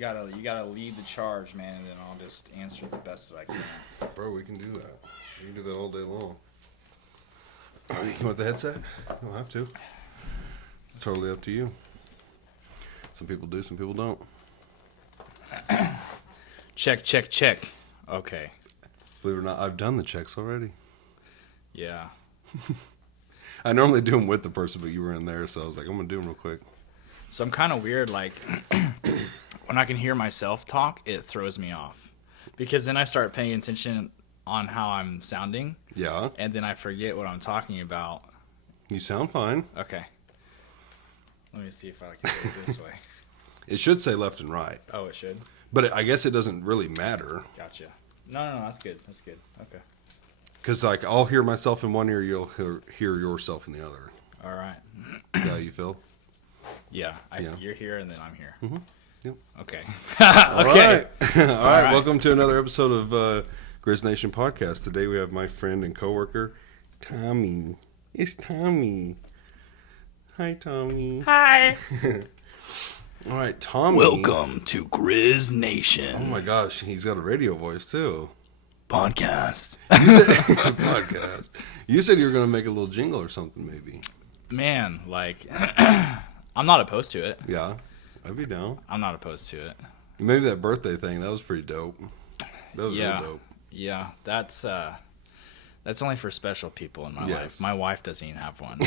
gotta lead the charge, man, and then I'll just answer the best that I can. Bro, we can do that. We can do that all day long. You want the headset? You don't have to. It's totally up to you. Some people do, some people don't. Check. Okay. Believe it or not, I've done the checks already. Yeah. I normally do them with the person, but you were in there, so I was like, I'm going to do them real quick. So I'm kind of weird, like, when I can hear myself talk, it throws me off. Because then I start paying attention on how I'm sounding. Yeah. And then I forget what I'm talking about. You sound fine. Okay. Let me see if I can do it this way. It should say left and right. Oh, it should? But I guess it doesn't really matter. Gotcha. No, that's good. That's good. Okay. Because, like, I'll hear myself in one ear, you'll hear yourself in the other. All right. Is that how you feel? Yeah, Yeah. You're here and then I'm here. Mm-hmm. Yep. Okay. All Okay. right. All right. Welcome to another episode of Grizz Nation Podcast. Today we have my friend and coworker, Tommy. It's Tommy. Hi, Tommy. Hi. All right, Tommy. Welcome to Grizz Nation. Oh my gosh, he's got a radio voice too. Podcast. Podcast. You said you were going to make a little jingle or something, maybe. Man, like, I'm not opposed to it. Yeah, I'd be down. I'm not opposed to it. Maybe that birthday thing, that was pretty dope. That was really dope. Yeah, that's only for special people in my life. My wife doesn't even have one.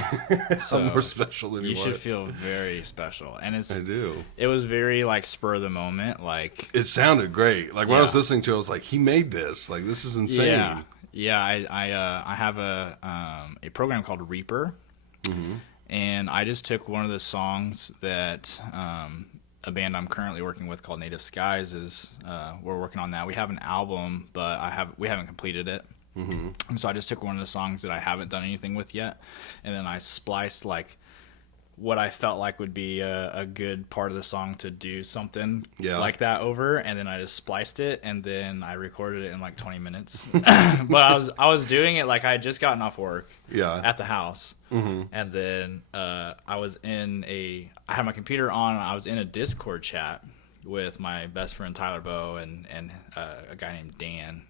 So I'm more special than you should feel very special. And I do. It was very, like, spur of the moment. Like, it sounded great. Like, when I was listening to it, I was like, he made this. Like, this is insane. Yeah. I have a program called Reaper. Mm-hmm. And I just took one of the songs that a band I'm currently working with called Native Skies is. We're working on that. We have an album, but we haven't completed it. Mm-hmm. And so I just took one of the songs that I haven't done anything with yet, and then I spliced, like, what I felt like would be a good part of the song to do something like that over, and then I just spliced it, and then I recorded it in like 20 minutes. But I was doing it like I had just gotten off work at the house, and then I had my computer on, and I was in a Discord chat with my best friend Tyler Bowe and a guy named Dan.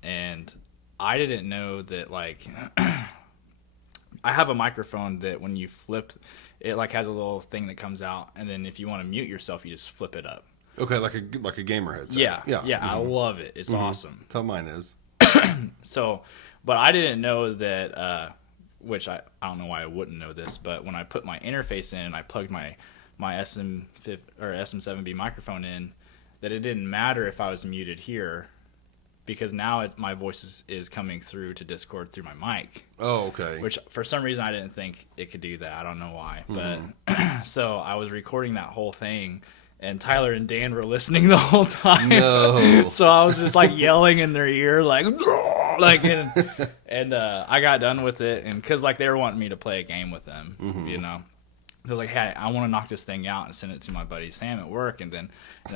And I didn't know that, like, I have a microphone that when you flip, it, like, has a little thing that comes out, and then if you want to mute yourself, you just flip it up. Okay, like a gamer headset. Yeah. Mm-hmm. I love it. It's awesome. That's how mine is. So, but I didn't know that, which I don't know why I wouldn't know this, but when I put my interface in and I plugged my SM7B microphone in, that it didn't matter if I was muted here, because now my voice is coming through to Discord through my mic. Oh, okay. Which, for some reason, I didn't think it could do that. I don't know why. But so I was recording that whole thing, and Tyler and Dan were listening the whole time. No. So I was just, like, yelling in their ear, like, and I got done with it, and because, like, they were wanting me to play a game with them, you know. I was like, hey, I want to knock this thing out and send it to my buddy Sam at work, and then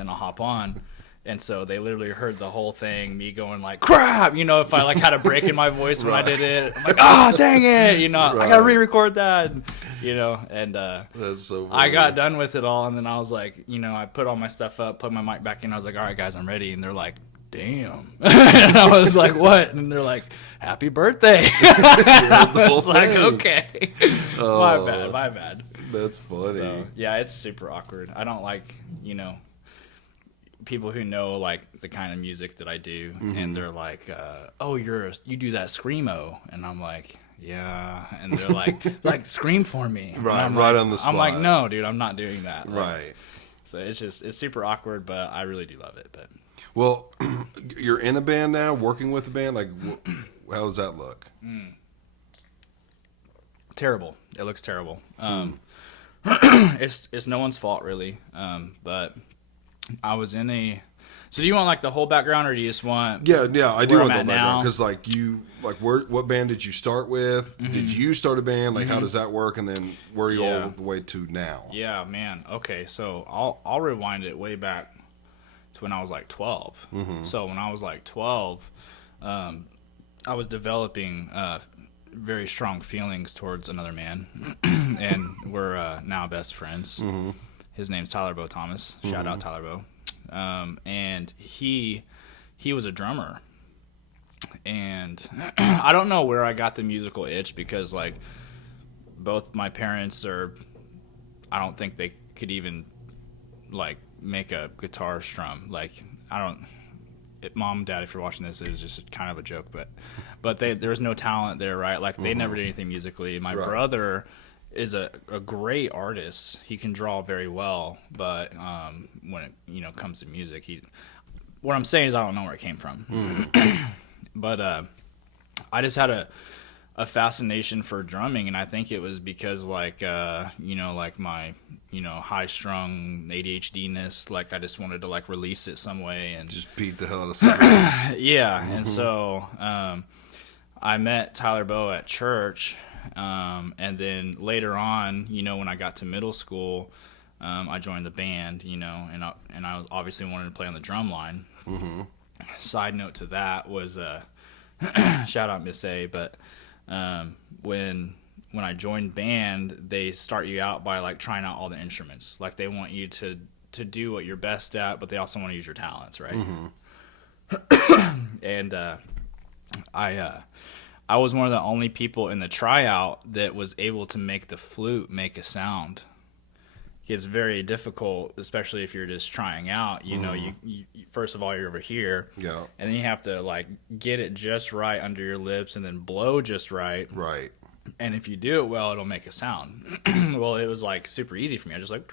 I'll hop on. And so they literally heard the whole thing, me going like, crap, you know, if I, like, had a break in my voice when I did it. I'm like, dang it, you know, I got to re-record that, you know. And that's so funny. I got done with it all, and then I was like, you know, I put all my stuff up, put my mic back in. I was like, all right, guys, I'm ready. And they're like, damn. And I was like, what? And they're like, happy birthday. I was like, okay. My bad. That's funny. So, yeah, it's super awkward. I don't like, you know, people who know, like, the kind of music that I do, and they're like, oh, you do that screamo, and I'm like, yeah, and they're like scream for me, right like, on the spot. I'm like, no, dude, I'm not doing that, right. So it's super awkward, but I really do love it. But well, you're in a band now, working with a band, like, how does that look? Terrible. It looks terrible. It's no one's fault, really, but I was in a. So do you want, like, the whole background, or do you just want? Yeah, I do want the background because, like, what band did you start with? Did you start a band? Like, how does that work? And then where are you all the way to now? Yeah, man. Okay, so I'll rewind it way back to when I was like 12. So when I was like 12, I was developing very strong feelings towards another man, and we're now best friends. His name's Tyler Bo Thomas. Shout out Tyler Bo. And he was a drummer. And I don't know where I got the musical itch because, like, both my parents I don't think they could even, like, make a guitar strum. Like, Mom, Dad, if you're watching this, it was just kind of a joke, but there's no talent there, right? Like, they never did anything musically. My brother is a great artist. He can draw very well, but when it comes to music, what I'm saying is I don't know where it came from. But I just had a fascination for drumming, and I think it was because, like, like my, high strung ADHD-ness, like, I just wanted to, like, release it some way and just beat the hell out of something. Yeah. And so I met Tyler Bo at church, and then later on, when I got to middle school, I joined the band, and I obviously wanted to play on the drum line. Side note to that was shout out Miss A, but when I joined band, they start you out by, like, trying out all the instruments. Like, they want you to do what you're best at, but they also want to use your talents, right? And I was one of the only people in the tryout that was able to make the flute make a sound. It's very difficult, especially if you're just trying out. You first of all, you're over here, and then you have to, like, get it just right under your lips and then blow just right. Right. And if you do it well, it'll make a sound. Well, it was, like, super easy for me. I just, like,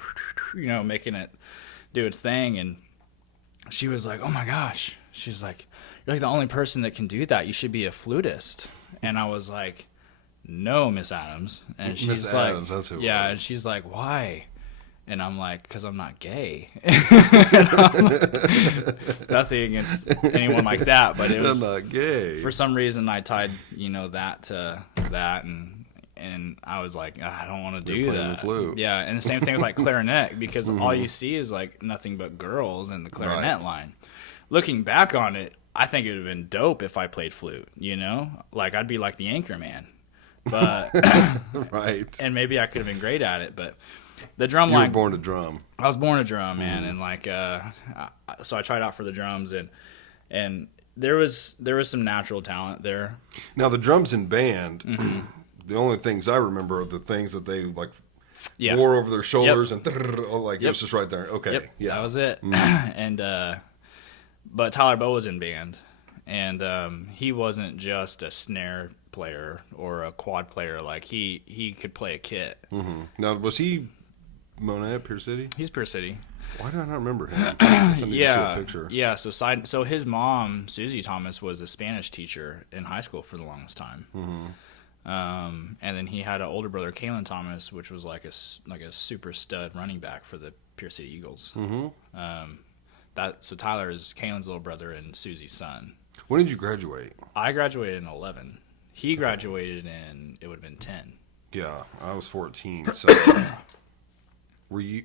making it do its thing. And she was like, "Oh my gosh!" She's like, "You're, like, the only person that can do that. You should be a flutist." And I was like, "No, Miss Adams." And she's Miss like, Adams, that's who it "Yeah." was. And she's like, "Why?" And I'm like, "Because I'm not gay." Nothing against anyone like that, but it was, I'm not gay. For some reason, I tied that to that, and I was like, I don't want to do that. The flute. Yeah, and the same thing with, like, clarinet, because all you see is, like, nothing but girls in the clarinet line. Looking back on it, I think it would have been dope if I played flute. Like, I'd be like the anchor man, but right. And maybe I could have been great at it, but. The drum line. You were born to drum. I was born to drum, man, and, like, so I tried out for the drums, and there was some natural talent there. Now, the drums in band, the only things I remember are the things that they, like, wore over their shoulders and it was just right there. Okay, yeah, that was it. And but Tyler Bo was in band, and he wasn't just a snare player or a quad player. Like, he could play a kit. Now, was he Monet, Pier City? He's Pier City. Why do I not remember him? I need to see a picture. Yeah. So his mom, Susie Thomas, was a Spanish teacher in high school for the longest time. And then he had an older brother, Kalen Thomas, which was like a super stud running back for the Pier City Eagles. So Tyler is Kalen's little brother and Susie's son. When did you graduate? I graduated in 11. He graduated in, it would have been 10. Yeah, I was 14. So were you?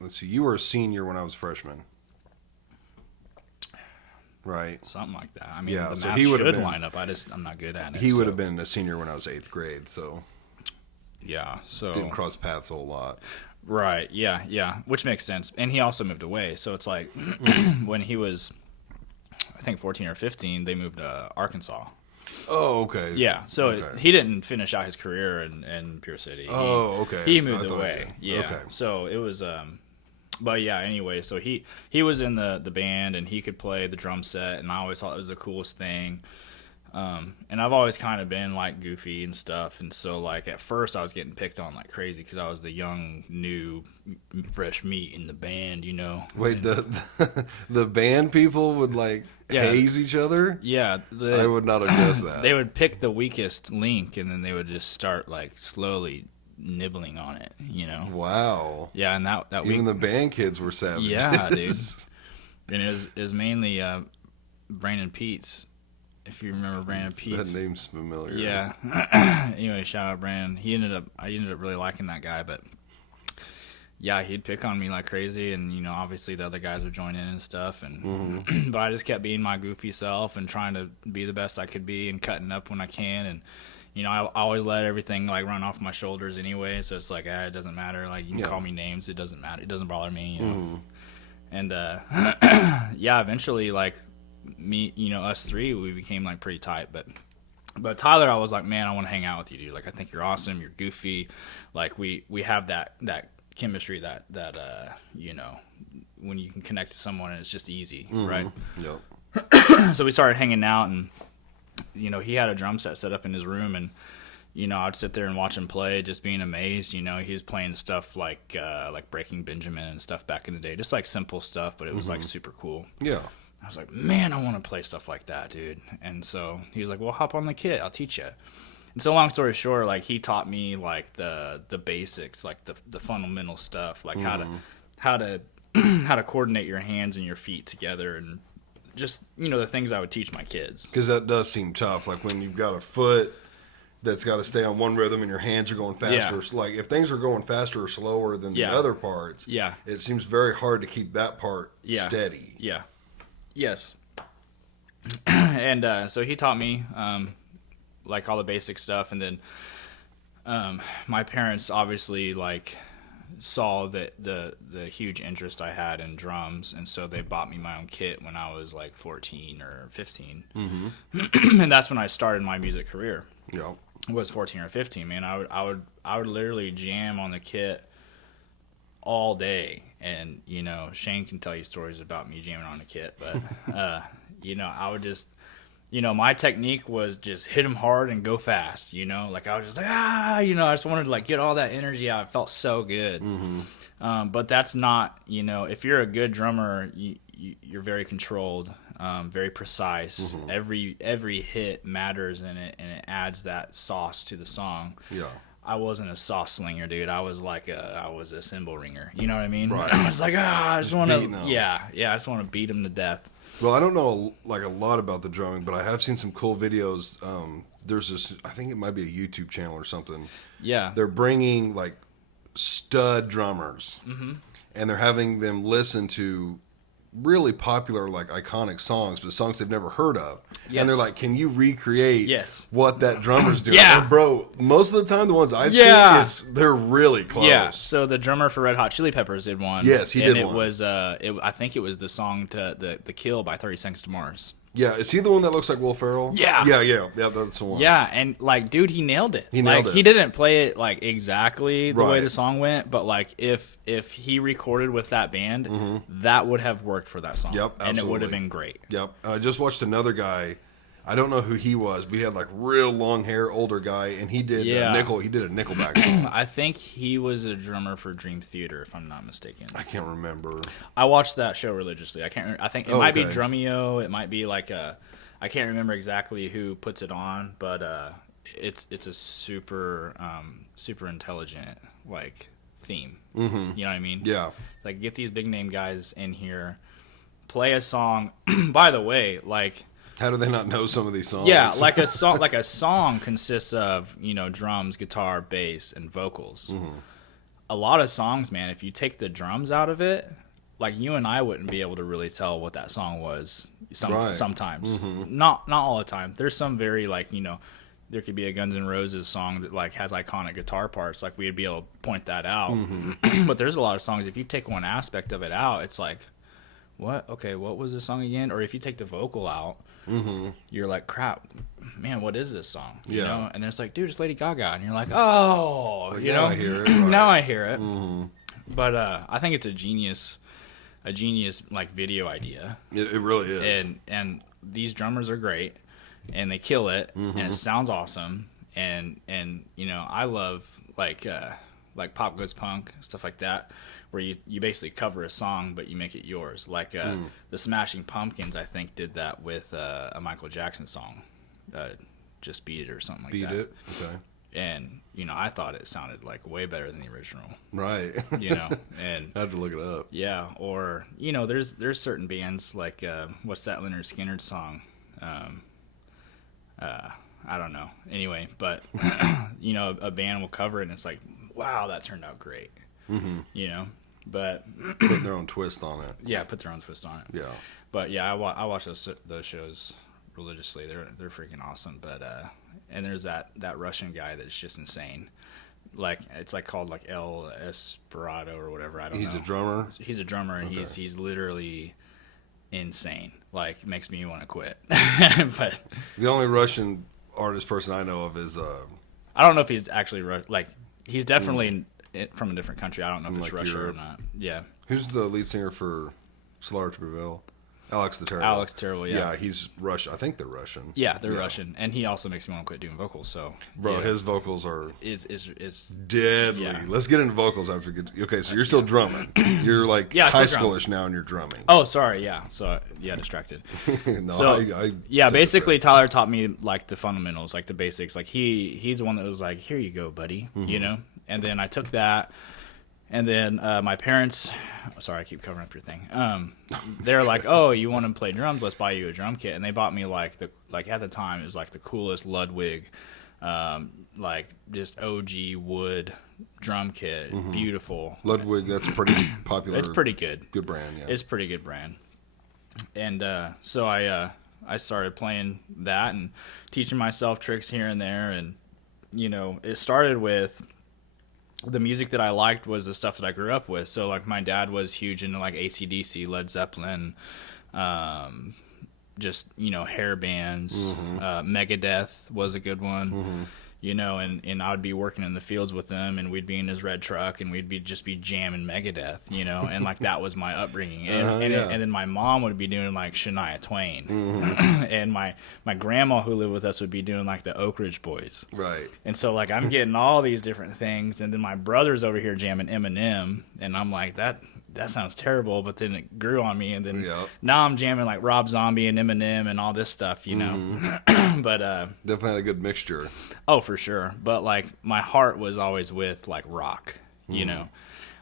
Let's see. You were a senior when I was a freshman, right? Something like that. I mean, yeah, the so math he would should have line up. I'm not good at it. He would have been a senior when I was 8th grade. So yeah, so didn't cross paths a whole lot. Right. Yeah. Which makes sense. And he also moved away. So it's like when he was, I think 14 or 15, they moved to Arkansas. Oh, okay. Yeah. So he didn't finish out his career in Pier City. Oh, okay. He moved away. Yeah. Okay. So it was, but yeah, anyway, so he was in the band and he could play the drum set, and I always thought it was the coolest thing. And I've always kind of been, like, goofy and stuff, and so, like, at first I was getting picked on like crazy because I was the young, new, fresh meat in the band, Wait, the band people would, like, haze each other? Yeah. I would not have guessed that. They would pick the weakest link, and then they would just start, like, slowly nibbling on it, Wow. Yeah, and that even the band kids were savages. Yeah, dude. And it was mainly Brandon Peets. If you remember Brandon Peets. That name's familiar. Yeah. Anyway, shout out Brandon. I ended up really liking that guy, but yeah, he'd pick on me like crazy, and obviously the other guys would join in and stuff, and but I just kept being my goofy self and trying to be the best I could be and cutting up when I can, I always let everything like run off my shoulders anyway, so it's like it doesn't matter. Like you can call me names, it doesn't matter. It doesn't bother me, And eventually like me, us three, we became like pretty tight. But Tyler, I was like, man, I want to hang out with you, dude. Like I think you're awesome. You're goofy. Like we have that chemistry that when you can connect to someone and it's just easy, right? Yep. So we started hanging out, and he had a drum set up in his room, and I'd sit there and watch him play, just being amazed. He was playing stuff like Breaking Benjamin and stuff back in the day, just like simple stuff, but it was like super cool. Yeah. I was like, man, I want to play stuff like that, dude. And so he was like, well, hop on the kit, I'll teach you. And so long story short, like he taught me like the basics, like the fundamental stuff, like how to coordinate your hands and your feet together, and just the things I would teach my kids. Because that does seem tough. Like when you've got a foot that's got to stay on one rhythm and your hands are going faster. Yeah. Like if things are going faster or slower than the other parts, it seems very hard to keep that part steady. Yeah. Yes. And so he taught me like all the basic stuff, and then my parents obviously like saw that the huge interest I had in drums, and so they bought me my own kit when I was like 14 or 15. And that's when I started my music career. Yeah. It was 14 or 15, man. I would literally jam on the kit all day, and Shane can tell you stories about me jamming on the kit, but I would just my technique was just hit them hard and go fast, like I was just like, I just wanted to like get all that energy out. It felt so good. But that's not, if you're a good drummer, you're very controlled, very precise. Every hit matters in it, and it adds that sauce to the song. Yeah. I wasn't a sauce slinger, dude. I was a cymbal ringer. You know what I mean? Right. I was like, I just want to, I just want to beat him to death. Well, I don't know like a lot about the drumming, but I have seen some cool videos. There's this, I think it might be a YouTube channel or something. Yeah. They're bringing like stud drummers, and they're having them listen to really popular, like iconic songs, but songs they've never heard of. Yes. And they're like, can you recreate what that drummer's doing? Yeah. And bro, most of the time, the ones I've seen, they're really close. Yeah. So the drummer for Red Hot Chili Peppers did one. Yes, he did one. And it was, I think it was the song to the Kill by 30 Seconds to Mars. Yeah, is he the one that looks like Will Ferrell? Yeah. Yeah, that's the one. Yeah, and like, dude, he nailed it. He didn't play it like exactly the way the song went, but like if he recorded with that band, that would have worked for that song. Yep, absolutely. And it would have been great. Yep. I just watched another guy. I don't know who he was, but he had like real long hair, older guy, and he did a Nickelback song. I think he was a drummer for Dream Theater, if I'm not mistaken. I can't remember. I watched that show religiously. I think it might be Drumeo. It might be like I can't remember exactly who puts it on, but it's a super intelligent like theme. You know what I mean? Yeah. Like get these big name guys in here, play a song. By the way, like. How do they not know some of these songs? Yeah, like a song consists of, drums, guitar, bass, and vocals. A lot of songs, man, if you take the drums out of it, like you and I wouldn't be able to really tell what that song was sometimes. Not all the time. There's some very like, there could be a Guns N' Roses song that like has iconic guitar parts, like we'd be able to point that out. But there's a lot of songs, if you take one aspect of it out, it's like, what? Okay, what was the song again? Or if you take the vocal out, you're like, crap, man, what is this song? You know? And it's like, dude, it's Lady Gaga. And you're like, oh, like, you know? I hear it. Right. Now I hear it. But I think it's a genius like video idea. It really is. And these drummers are great, and they kill it, and it sounds awesome. And I love like Pop Goes Punk, stuff like that, where you basically cover a song but you make it yours. Like the Smashing Pumpkins, I think, did that with a Michael Jackson song, Just Beat It or something like that. Beat It, okay. And I thought it sounded like way better than the original. Right. And I had to look it up. Yeah, or there's certain bands like what's that Leonard Skinner song? I don't know. Anyway, but a band will cover it and it's like, wow, that turned out great. But putting their own twist on it. Yeah, put their own twist on it. Yeah. But yeah, I watch those shows religiously. They're freaking awesome. But and there's that Russian guy that's just insane. Like it's like called like El Esperado or whatever. I don't know. He's a drummer. He's a drummer, and he's literally insane. Like makes me want to quit. But the only Russian artist person I know of is I don't know if he's actually like he's definitely from a different country. I don't know if it's like Russia Europe. or not. Yeah. Who's the lead singer for Slaughter to Prevail? Alex the Terrible. Alex Terrible, yeah. Yeah, he's Russian. I think they're Russian. Yeah, they're Russian, and he also makes me want to quit doing vocals. So, bro, his vocals are is deadly. Yeah. Let's get into vocals after. Okay, so you're still drumming. You're like high schoolish now, and you're drumming. Oh, sorry, yeah. So distracted. No, I basically Tyler taught me like the fundamentals, like the basics. Like he's the one that was like, here you go, buddy. You know, and then I took that. And then my parents, sorry, I keep covering up your thing. They're like, "Oh, you want to play drums? Let's buy you a drum kit." And they bought me like at the time it was like the coolest Ludwig, like just OG wood drum kit, beautiful. Ludwig, that's pretty popular. It's pretty good. Good brand, yeah. It's pretty good brand. And so I started playing that and teaching myself tricks here and there, and you know, it started with. The music that I liked was the stuff that I grew up with. So, like, my dad was huge into, like, AC/DC, Led Zeppelin, just, you know, hair bands. Megadeth was a good one, you know, and I would be working in the fields with him, and we'd be in his red truck, and we'd just be jamming Megadeth, you know, and, like, that was my upbringing. And then my mom would be doing, like, Shania Twain. And my grandma who lived with us would be doing, like, the Oak Ridge Boys. Right. And so, like, I'm getting all these different things, and then my brother's over here jamming Eminem, and I'm like, that sounds terrible, but then it grew on me, and then now I'm jamming, like, Rob Zombie and Eminem and all this stuff, you know? But definitely had a good mixture. Oh, for sure. But, like, my heart was always with, like, rock, you know?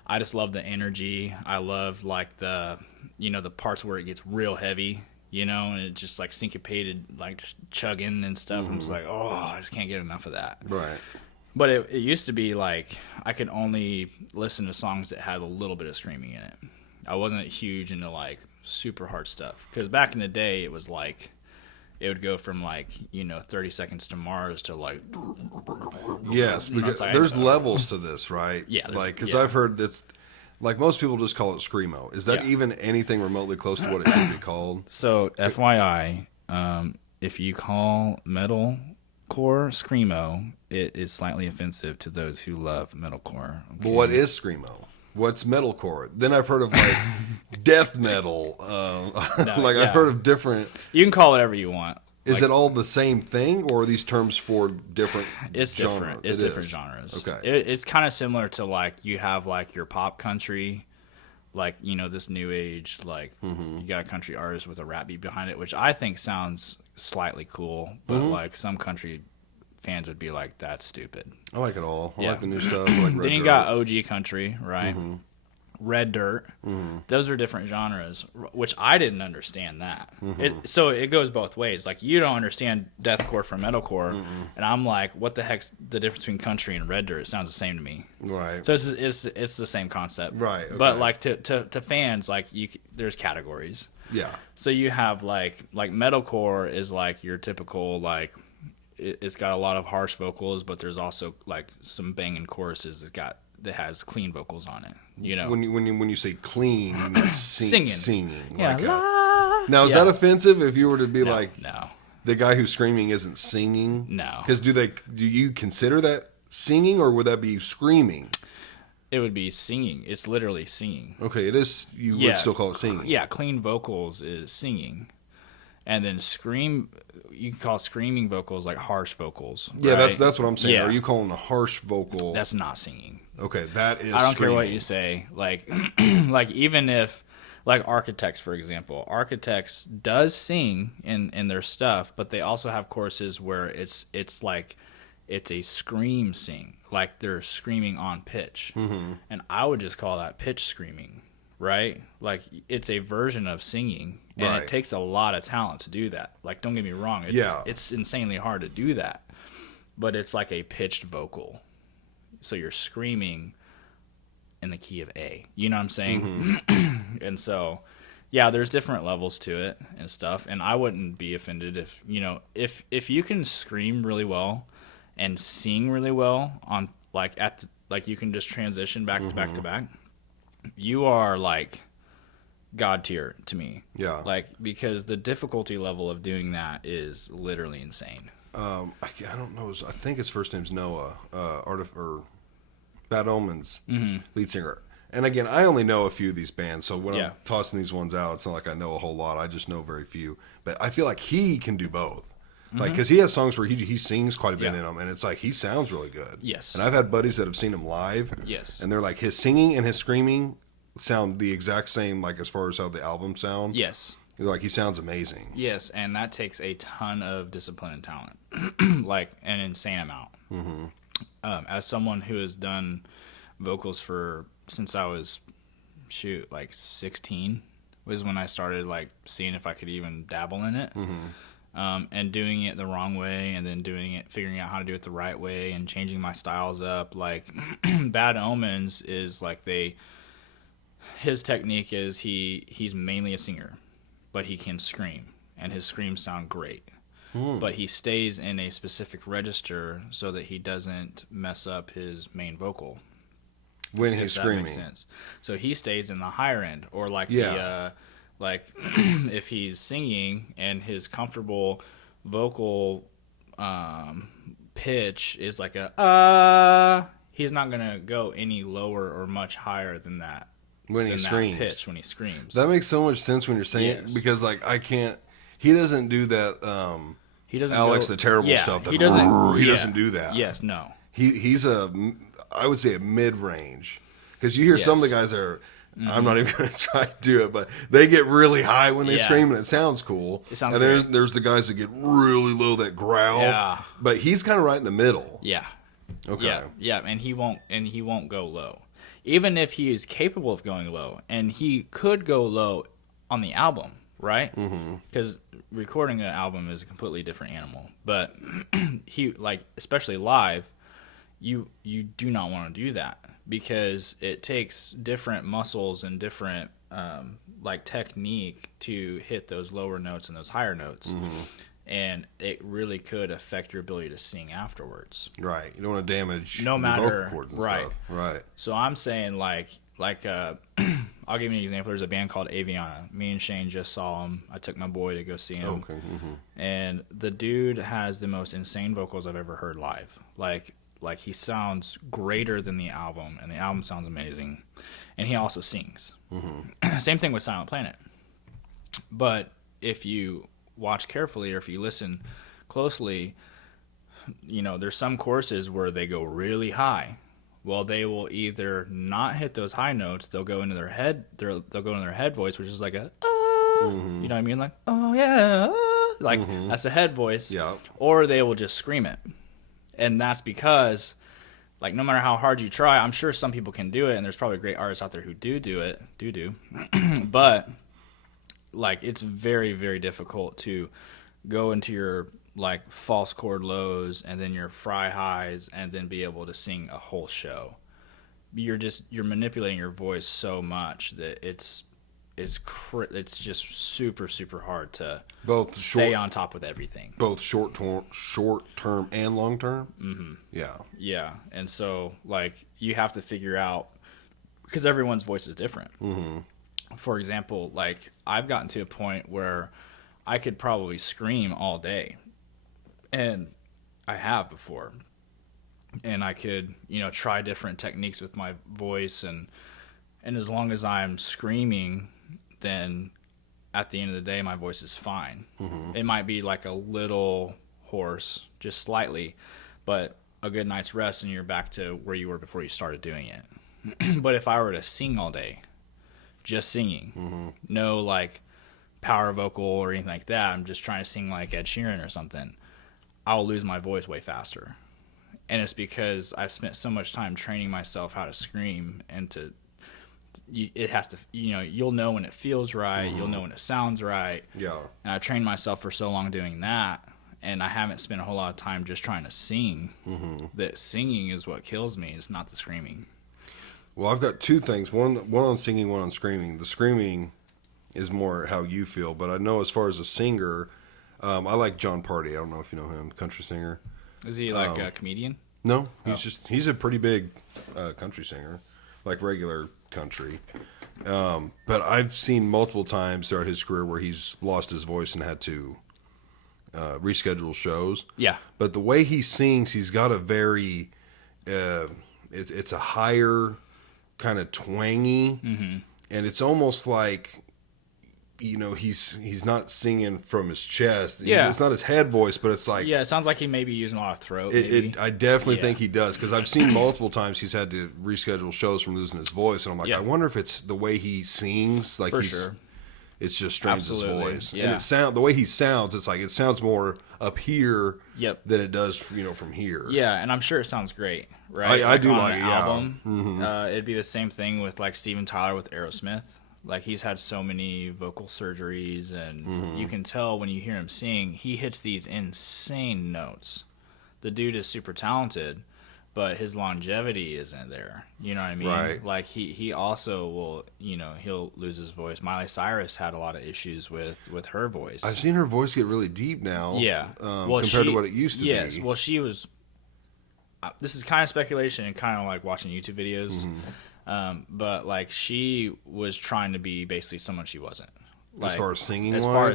I just love the energy. I love, like, the, you know, the parts where it gets real heavy, you know, and it just, like, syncopated, like, just chugging and stuff. I'm just like, oh, I just can't get enough of that. Right. But it used to be, like, I could only listen to songs that had a little bit of screaming in it. I wasn't huge into, like, super hard stuff. Because back in the day, it was, like, it would go from, like, you know, 30 Seconds to Mars to, like... Yes, because there's levels to this, right? Yeah. Like, because I've heard that's... Like, most people just call it Screamo. Is that even anything remotely close to what it should be called? So, FYI, if you call metalcore Screamo, it is slightly offensive to those who love metalcore. Okay? But what is Screamo? What's metalcore? Then I've heard of, like, death metal. I've heard of different... You can call it whatever you want. Is it all the same thing, or are these terms for different It's genres? different. It's different genres. Okay. It's kind of similar to, like, you have, like, your pop country, like, you know, this new age, like, you got a country artist with a rap beat behind it, which I think sounds slightly cool, but, like, some country fans would be like, that's stupid. I like it all. I like the new stuff. I like Red Then you Dirt. got OG country, right? Red Dirt. Those are different genres, which I didn't understand that. So it goes both ways. Like, you don't understand deathcore from metalcore, and I'm like, what the heck's the difference between country and Red Dirt? It sounds the same to me. Right. So it's the same concept. Right. Okay. But, like, to fans, like, there's categories. Yeah. So you have, like metalcore is, like, your typical, like, it's got a lot of harsh vocals, but there's also, like, some banging choruses that has clean vocals on it. You know, when you say clean, you mean singing. Yeah. Now, is that offensive if you were to be like, no, the guy who's screaming isn't singing? No, because do you consider that singing, or would that be screaming? It would be singing. It's literally singing. Okay, it is. You would still call it singing. Yeah, clean vocals is singing, and then you can call screaming vocals like harsh vocals. Yeah, right? that's what I'm saying. Yeah. Are you calling a harsh vocal? That's not singing. Okay, that is. I don't screaming. care what you say. Like, like, even if, like, Architects, for example, Architects does sing in their stuff, but they also have choruses where it's like it's a scream sing, like they're screaming on pitch, and I would just call that pitch screaming, right? Like, it's a version of singing, and it takes a lot of talent to do that. Like, don't get me wrong, it's insanely hard to do that, but it's like a pitched vocal. So you're screaming in the key of A. You know what I'm saying? And so Yeah, there's different levels to it and stuff, and I wouldn't be offended if, if you can scream really well and sing really well on like like you can just transition back to back to back. You are like God tier to me. Yeah. Like, because the difficulty level of doing that is literally insane. I don't know. I think his first name's Noah, or Bad Omens lead singer. And again, I only know a few of these bands, so when I'm tossing these ones out, it's not like I know a whole lot. I just know very few. But I feel like he can do both. Like, because he has songs where he sings quite a bit in them, and it's like he sounds really good. Yes. And I've had buddies that have seen him live. Yes. And they're like, his singing and his screaming sound the exact same, like as far as how the albums sound. Yes. Like, he sounds amazing. Yes, and that takes a ton of discipline and talent, like an insane amount. As someone who has done vocals since I was, like 16 was when I started like seeing if I could even dabble in it. And doing it the wrong way, and then figuring out how to do it the right way, and changing my styles up. Like Bad Omens is like his technique is he's mainly a singer, but he can scream, and his screams sound great. But he stays in a specific register so that he doesn't mess up his main vocal. When he's screaming. That makes sense. So he stays in the higher end, or like like if he's singing and his comfortable vocal pitch is like he's not gonna go any lower or much higher than that when he screams. Pitch when he screams. That makes so much sense when you're saying it, because like he doesn't do that. He doesn't. Alex the Terrible stuff. He doesn't. He doesn't do that. Yes, no. He's I would say a mid range, because you hear some of the guys that are. I'm not even going to try to do it, but they get really high when they scream, and it sounds cool. It sounds and there's the guys that get really low, that growl. Yeah. But he's kind of right in the middle. Yeah. Okay. Yeah, and he won't go low, even if he is capable of going low, and he could go low on the album, right? Because recording an album is a completely different animal. But he, like, especially live, you do not want to do that, because it takes different muscles and different like technique to hit those lower notes and those higher notes. And it really could affect your ability to sing afterwards. Right. You don't want to damage no matter vocal cords and stuff. Right. So I'm saying like I'll give you an example. There's a band called Aviana. Me and Shane just saw them. I took my boy to go see him. Okay. And the dude has the most insane vocals I've ever heard live. Like he sounds greater than the album, and the album sounds amazing. And he also sings. Same thing with Silent Planet. But if you watch carefully, or if you listen closely, there's some choruses where they go really high. Well, they will either not hit those high notes. They'll go into their head. They'll go into their head voice, which is like a, you know what I mean? Like, oh yeah, like that's a head voice. Yeah. Or they will just scream it. And that's because, like, no matter how hard you try, I'm sure some people can do it, and there's probably great artists out there who do it, but, like, it's very, very difficult to go into your, like, false chord lows and then your fry highs and then be able to sing a whole show. You're manipulating your voice so much that it's just super, super hard to stay on top with everything. Both short term and long term. Yeah. And so, like, you have to figure out, because everyone's voice is different. For example, like, I've gotten to a point where I could probably scream all day, and I have before, and I could try different techniques with my voice, and as long as I'm screaming, then at the end of the day, my voice is fine. It might be like a little hoarse, just slightly, but a good night's rest and you're back to where you were before you started doing it. But if I were to sing all day, just singing, no like power vocal or anything like that, I'm just trying to sing like Ed Sheeran or something, I'll lose my voice way faster. And it's because I've spent so much time training myself how to scream, and it has to, you'll know when it feels right, you'll know when it sounds right. Yeah. And I trained myself for so long doing that, and I haven't spent a whole lot of time just trying to sing. That singing is what kills me, it's not the screaming. Well, I've got two things, one on singing, one on screaming. The screaming is more how you feel. But I know as far as a singer, I like John Party. I don't know if you know him, country singer. Is he like a comedian? No, he's a pretty big country singer, like regular country. But I've seen multiple times throughout his career where he's lost his voice and had to reschedule shows. Yeah. But the way he sings, he's got a very, it's a higher kind of twangy, and it's almost like, he's not singing from his chest. Yeah. It's not his head voice, but it's like... Yeah, it sounds like he may be using a lot of throat. I definitely think he does, because I've seen multiple times he's had to reschedule shows from losing his voice, and I'm like, I wonder if it's the way he sings. Like, sure. It's just strains his voice. Yeah. And the way he sounds, it's like, it sounds more up here than it does, from here. Yeah, and I'm sure it sounds great, right? I do like it, album, it'd be the same thing with, like, Steven Tyler with Aerosmith. Like, he's had so many vocal surgeries, and you can tell when you hear him sing, he hits these insane notes. The dude is super talented, but his longevity isn't there. You know what I mean? Right. Like, he also will, he'll lose his voice. Miley Cyrus had a lot of issues with her voice. I've seen her voice get really deep now. Yeah. Compared to what it used to be. Yes. Well, she was... this is kind of speculation and kind of like watching YouTube videos. But like, she was trying to be basically someone she wasn't. Like, as far as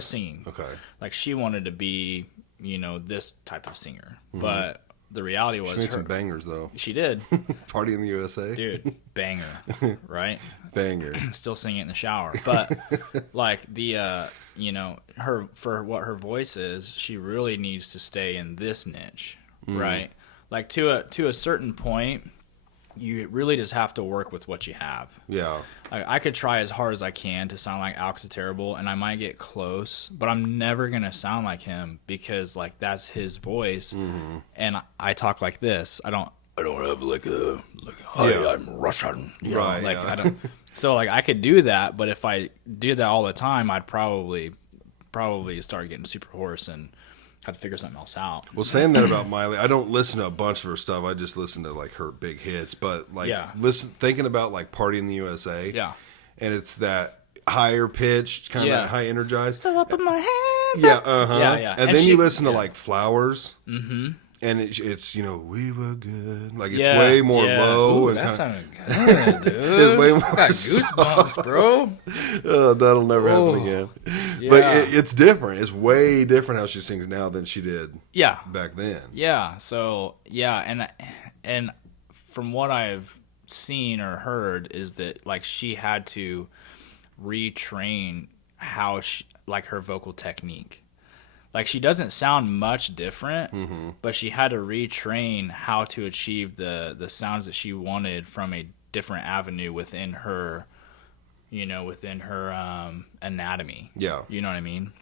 singing, okay. Like, she wanted to be, this type of singer. But the reality was, she made some bangers though. She did. Party in the USA, dude, banger, right? Banger. Still singing it in the shower, but like the her, for what her voice is, she really needs to stay in this niche, right? Like, to a certain point, you really just have to work with what you have. Yeah. Like, I could try as hard as I can to sound like Alex Terrible, and I might get close, but I'm never going to sound like him, because, like, that's his voice, and I talk like this. I don't have, like, hi, I'm Russian. Right, like, I don't... So, like, I could do that, but if I did that all the time, I'd probably start getting super hoarse and have to figure something else out. Well, saying that about Miley, I don't listen to a bunch of her stuff. I just listen to, like, her big hits. But, like, thinking about, like, Party in the USA. Yeah. And it's that higher pitched, kind of that high energized. So up in my hands. Yeah, Yeah. And then you listen to, like, Flowers. And it's we were good. Like, it's way more low. Ooh, and that sounded good, dude. It's way more. I got goosebumps, bro. That'll never happen again. Yeah. But it's different. It's way different how she sings now than she did back then. Yeah. So, and from what I've seen or heard is that, like, she had to retrain how her vocal technique. Like, she doesn't sound much different, but she had to retrain how to achieve the sounds that she wanted from a different avenue within her, anatomy. Yeah. You know what I mean?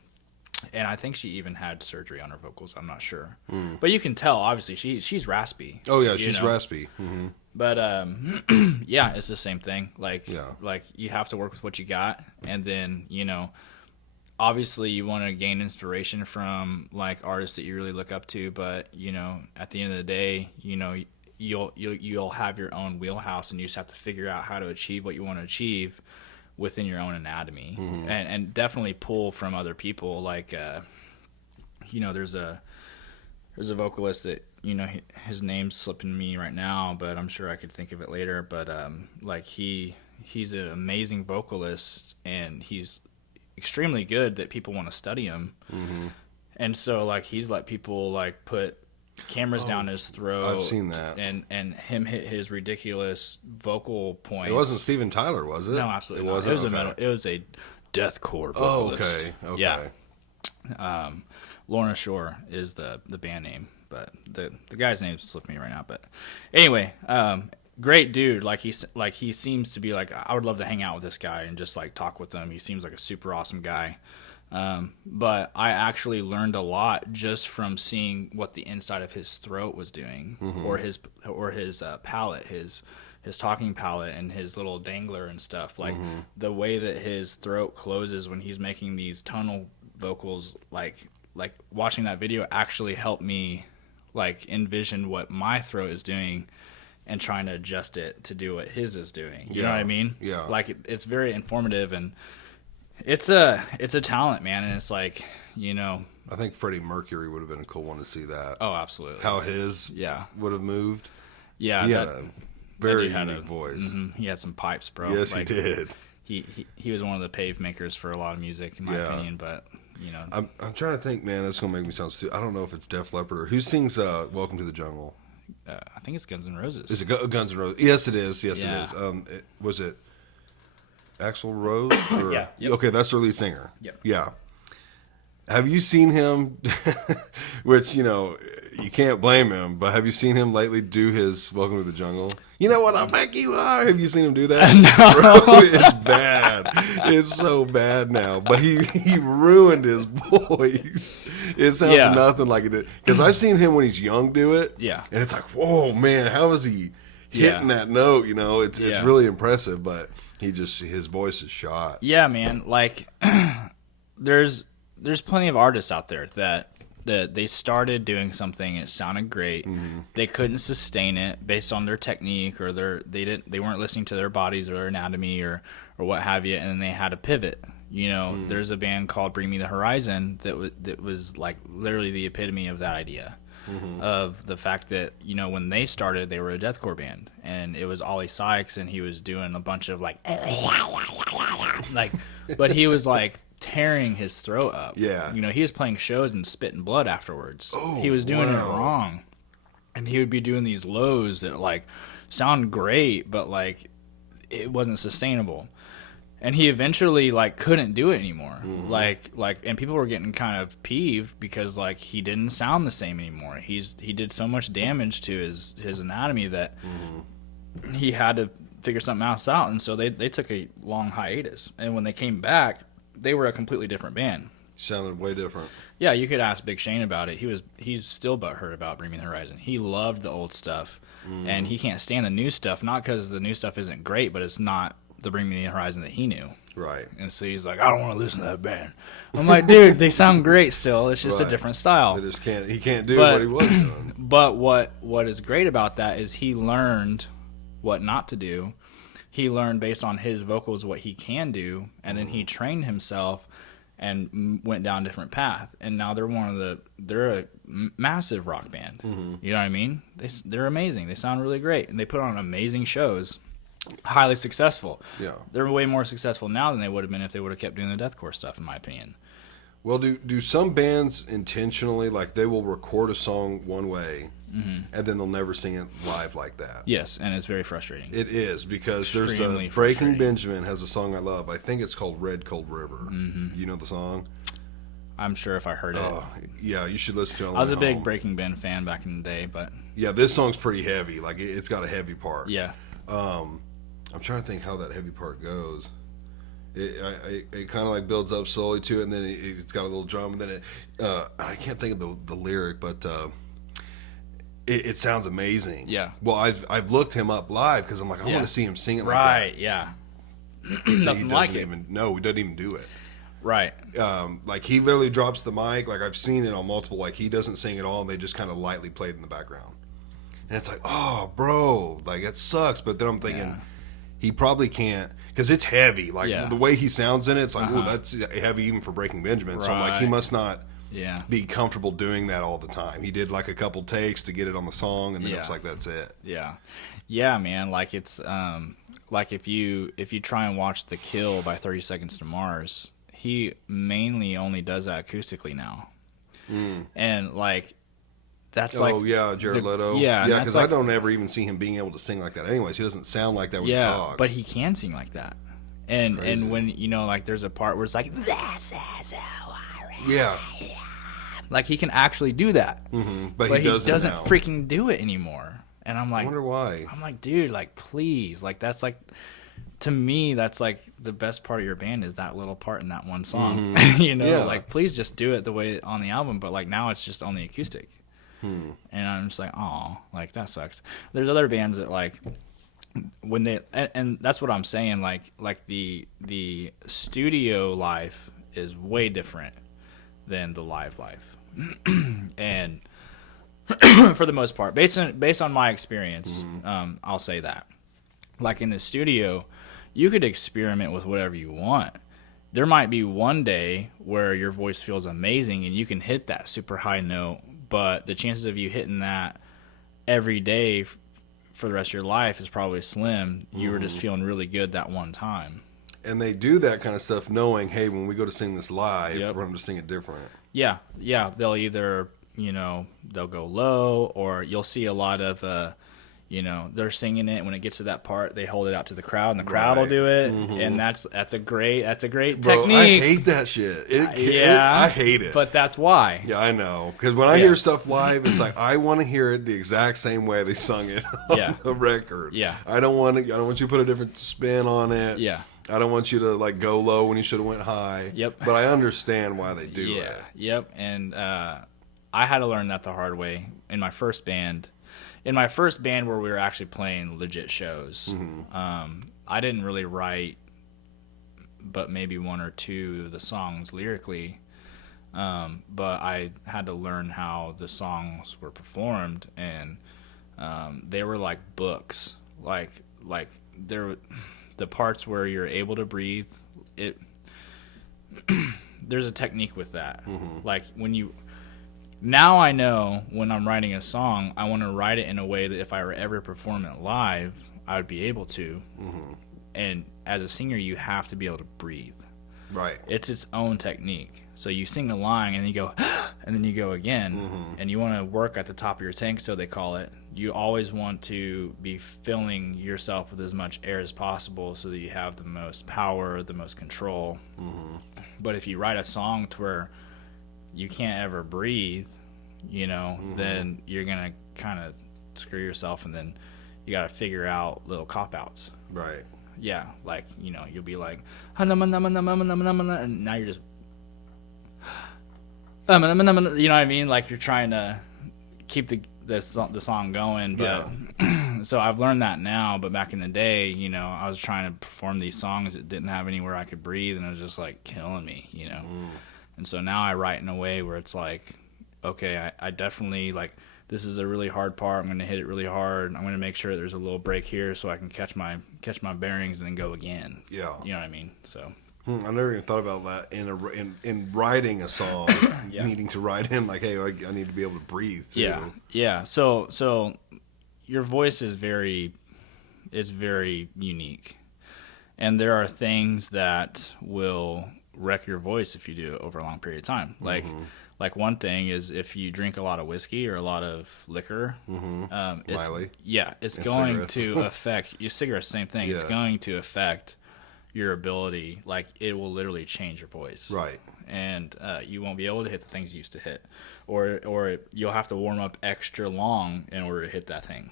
And I think she even had surgery on her vocals. I'm not sure. But you can tell, obviously, she's raspy. Oh, yeah, she's raspy. But, yeah, it's the same thing. Like, you have to work with what you got, and then, obviously you want to gain inspiration from, like, artists that you really look up to, but at the end of the day, you'll have your own wheelhouse, and you just have to figure out how to achieve what you want to achieve within your own anatomy, and definitely pull from other people. Like, there's a vocalist that his name's slipping me right now, but I'm sure I could think of it later. But like, he's an amazing vocalist, and he's extremely good that people want to study him. And so, like, he's let people, like, put cameras down his throat. I've seen that. And him hit his ridiculous vocal points. It wasn't Steven Tyler, was it? No, absolutely not. It was a deathcore vocalist. Oh, okay. Yeah. Lorna Shore is the band name, but the guy's name slipped me right now. But anyway, great dude. Like, he seems to be like, I would love to hang out with this guy and just, like, talk with him. He seems like a super awesome guy. But I actually learned a lot just from seeing what the inside of his throat was doing, or his palate, his talking palate, and his little dangler and stuff. Like, the way that his throat closes when he's making these tonal vocals, like watching that video actually helped me, like, envision what my throat is doing and trying to adjust it to do what his is doing. You know what I mean? Yeah. Like, it's very informative, and It's a talent, man, and it's like, I think Freddie Mercury would have been a cool one to see that. Oh, absolutely. How his would have moved. Yeah, he had a very unique voice. He had some pipes, bro. Yes, he did. He was one of the pave makers for a lot of music, in my opinion. But I'm trying to think, man. That's gonna make me sound stupid. I don't know if it's Def Leppard or who sings "Welcome to the Jungle." I think it's Guns N' Roses. Is it Guns N' Roses? Yes, it is. Yes, it is. Was it Axl Rose? Or, yeah. Yep. Okay, that's their lead singer. Yep. Yeah. Have you seen him? Which you can't blame him, but have you seen him lately do his "Welcome to the Jungle"? You know what? I bet you are. Have you seen him do that? No. Bro, it's bad. It's so bad now. But he ruined his voice. It sounds nothing like it did. Because I've seen him when he's young do it. Yeah. And it's like, whoa, man, how is he hitting that note? It's really impressive. But his voice is shot. Yeah, man. Like, there's plenty of artists out there that they started doing something, it sounded great. Mm-hmm. They couldn't sustain it based on their technique, or they weren't listening to their bodies or their anatomy or what have you, and then they had to pivot. There's a band called Bring Me the Horizon that was like literally the epitome of that idea. Mm-hmm. Of the fact that when they started, they were a deathcore band, and it was Ollie Sykes, and he was doing a bunch of like but he was like tearing his throat up. Yeah. He was playing shows and spitting blood afterwards. Oh, he was doing it wrong. And he would be doing these lows that like sound great, but like it wasn't sustainable. And he eventually like couldn't do it anymore. Mm-hmm. And people were getting kind of peeved because like he didn't sound the same anymore. He did so much damage to his anatomy that he had to figure something else out. And so they took a long hiatus. And when they came back, they were a completely different band. Sounded way different. Yeah, you could ask Big Shane about it. He's still butthurt about Bring Me the Horizon. He loved the old stuff, and he can't stand the new stuff. Not because the new stuff isn't great, but it's not the Bring Me the Horizon that he knew. Right. And so he's like, I don't want to listen to that band. I'm like, dude, they sound great still. It's just a different style. He can't do what he was doing. But what is great about that is he learned what not to do. He learned based on his vocals what he can do, and then he trained himself and went down a different path. And now they're a massive rock band. Mm-hmm. You know what I mean? They're amazing. They sound really great, and they put on amazing shows. Highly successful. Yeah. They're way more successful now than they would have been if they would have kept doing the deathcore stuff, in my opinion. Well, do some bands intentionally, like they will record a song one way, and then they'll never sing it live like that? Yes, and it's very frustrating. It is, because Extremely there's Breaking Benjamin has a song I love. I think it's called Red Cold River. Mm-hmm. You know the song? I'm sure if I heard it. Yeah, you should listen to it. I was a big Breaking Ben fan back in the day, but yeah, this song's pretty heavy. Like it's got a heavy part. Yeah. I'm trying to think how that heavy part goes. It kind of like builds up slowly to it, and then it's got a little drum, and then I can't think of the lyric, but it sounds amazing. Yeah. Well, I've looked him up live because I'm like, I want to see him sing it like that. Right. Yeah. Nothing like it. No, he doesn't even do it. Right. Like he literally drops the mic. Like I've seen it on multiple. Like he doesn't sing at all, and they just kind of lightly play it in the background. And it's like, oh, bro, like that sucks. But then I'm thinking, he probably can't, because it's heavy. Like the way he sounds in it, it's like, oh, that's heavy even for Breaking Benjamin. Right. So I'm like, he must not be comfortable doing that all the time. He did like a couple takes to get it on the song, and then it was like, that's it. Yeah, yeah, man. Like it's like if you try and watch The Kill by 30 Seconds to Mars, he mainly only does that acoustically now, and like. That's Jared Leto. Yeah, because I don't ever even see him being able to sing like that. Anyways, he doesn't sound like that when he talks. But he can sing like that. And when like there's a part where it's like, this is how I like he can actually do that. Mm-hmm. But he doesn't freaking do it anymore. And I'm like, I wonder why. I'm like, dude, like please, like that's like. To me, that's like the best part of your band is that little part in that one song. Mm-hmm. Like please just do it the way on the album. But like now it's just on the acoustic. And I'm just like, oh, like that sucks. There's other bands that like when they and that's what I'm saying. Like the studio life is way different than the live life, and for the most part, based on my experience, I'll say that. Like in the studio, you could experiment with whatever you want. there might be one day where your voice feels amazing and you can hit that super high note, but the chances of you hitting that every day for the rest of your life is probably slim. You were just feeling really good that one time. And they do that kind of stuff knowing, hey, when we go to sing this live, we're going to sing it different. Yeah. They'll either, they'll go low, or you'll see a lot of, they're singing it. When it gets to that part, they hold it out to the crowd, and the crowd will do it. And that's a great technique. I hate that shit. I hate it. But that's why. Yeah, I know. Because when I hear stuff live, it's like I want to hear it the exact same way they sung it on the record. Yeah. I don't want you to put a different spin on it. Yeah. I don't want you to like go low when you should have went high. Yep. But I understand why they do it. Yep. And I had to learn that the hard way in my first band. In my first band where we were actually playing legit shows, I didn't really write but maybe one or two of the songs lyrically, but I had to learn how the songs were performed, and they were like books. Like the parts where you're able to breathe, there's a technique with that. Like now I know when I'm writing a song, I want to write it in a way that if I were ever perform it live, I would be able to. And as a singer, you have to be able to breathe. Right. It's its own technique. So you sing a line and you go, and then you go again, and you want to work at the top of your tank, so they call it. You always want to be filling yourself with as much air as possible so that you have the most power, the most control. But if you write a song to where you can't ever breathe, then you're going to kind of screw yourself, and then you got to figure out little cop-outs. Right. Yeah, like, you'll be like, and now you're just, you know what I mean? Like, you're trying to keep the song going, but so I've learned that now. But back in the day, I was trying to perform these songs that didn't have anywhere I could breathe, and it was just like killing me, And so now I write in a way where it's like, okay, I definitely, like, this is a really hard part. I'm going to hit it really hard. I'm going to make sure there's a little break here so I can catch my bearings and then go again. Yeah. You know what I mean? So. I never even thought about that in writing a song, needing to write in like, hey, I need to be able to breathe too. Yeah. So your voice is very unique, and there are things that will wreck your voice if you do it over a long period of time. Like one thing is if you drink a lot of whiskey or a lot of liquor, it's going to affect your cigarettes. Same thing. Yeah. It's going to affect your ability. Like, it will literally change your voice. Right. And you won't be able to hit the things you used to hit, or you'll have to warm up extra long in order to hit that thing.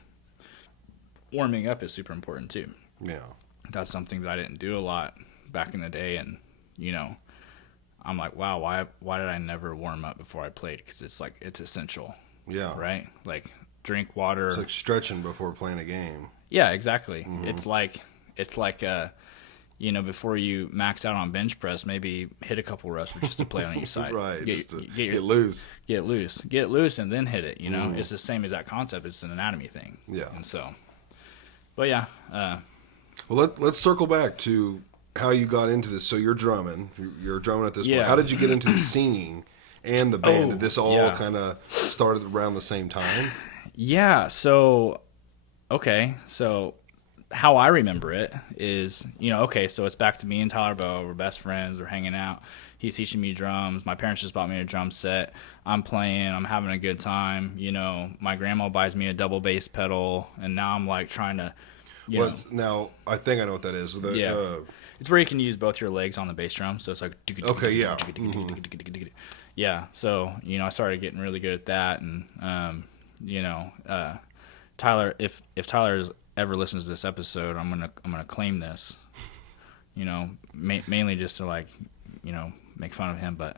Warming up is super important too. Yeah. That's something that I didn't do a lot back in the day, and I'm like, wow, why did I never warm up before I played? Because it's essential. Yeah. Right? Like, drink water. It's like stretching before playing a game. Yeah, exactly. It's like before you max out on bench press, maybe hit a couple reps just to play on each side. Right. Get loose. Get loose and then hit it. It's the same as that concept. It's an anatomy thing. Yeah. And so, but yeah. Well, let's circle back to how you got into this. So you're drumming. You're drumming at this point. How did you get into the singing and the band? Did this all kind of started around the same time? Yeah. So, okay. So how I remember it is, so it's back to me and Tyler Bowe. We're best friends. We're hanging out. He's teaching me drums. My parents just bought me a drum set. I'm playing. I'm having a good time. My grandma buys me a double bass pedal, and now I'm like trying to, Now, I think I know what that is. It's where you can use both your legs on the bass drum, so it's like... Okay, yeah. Yeah, so, I started getting really good at that, and, Tyler, if Tyler ever listens to this episode, I'm gonna claim this, mainly just to, like, make fun of him, but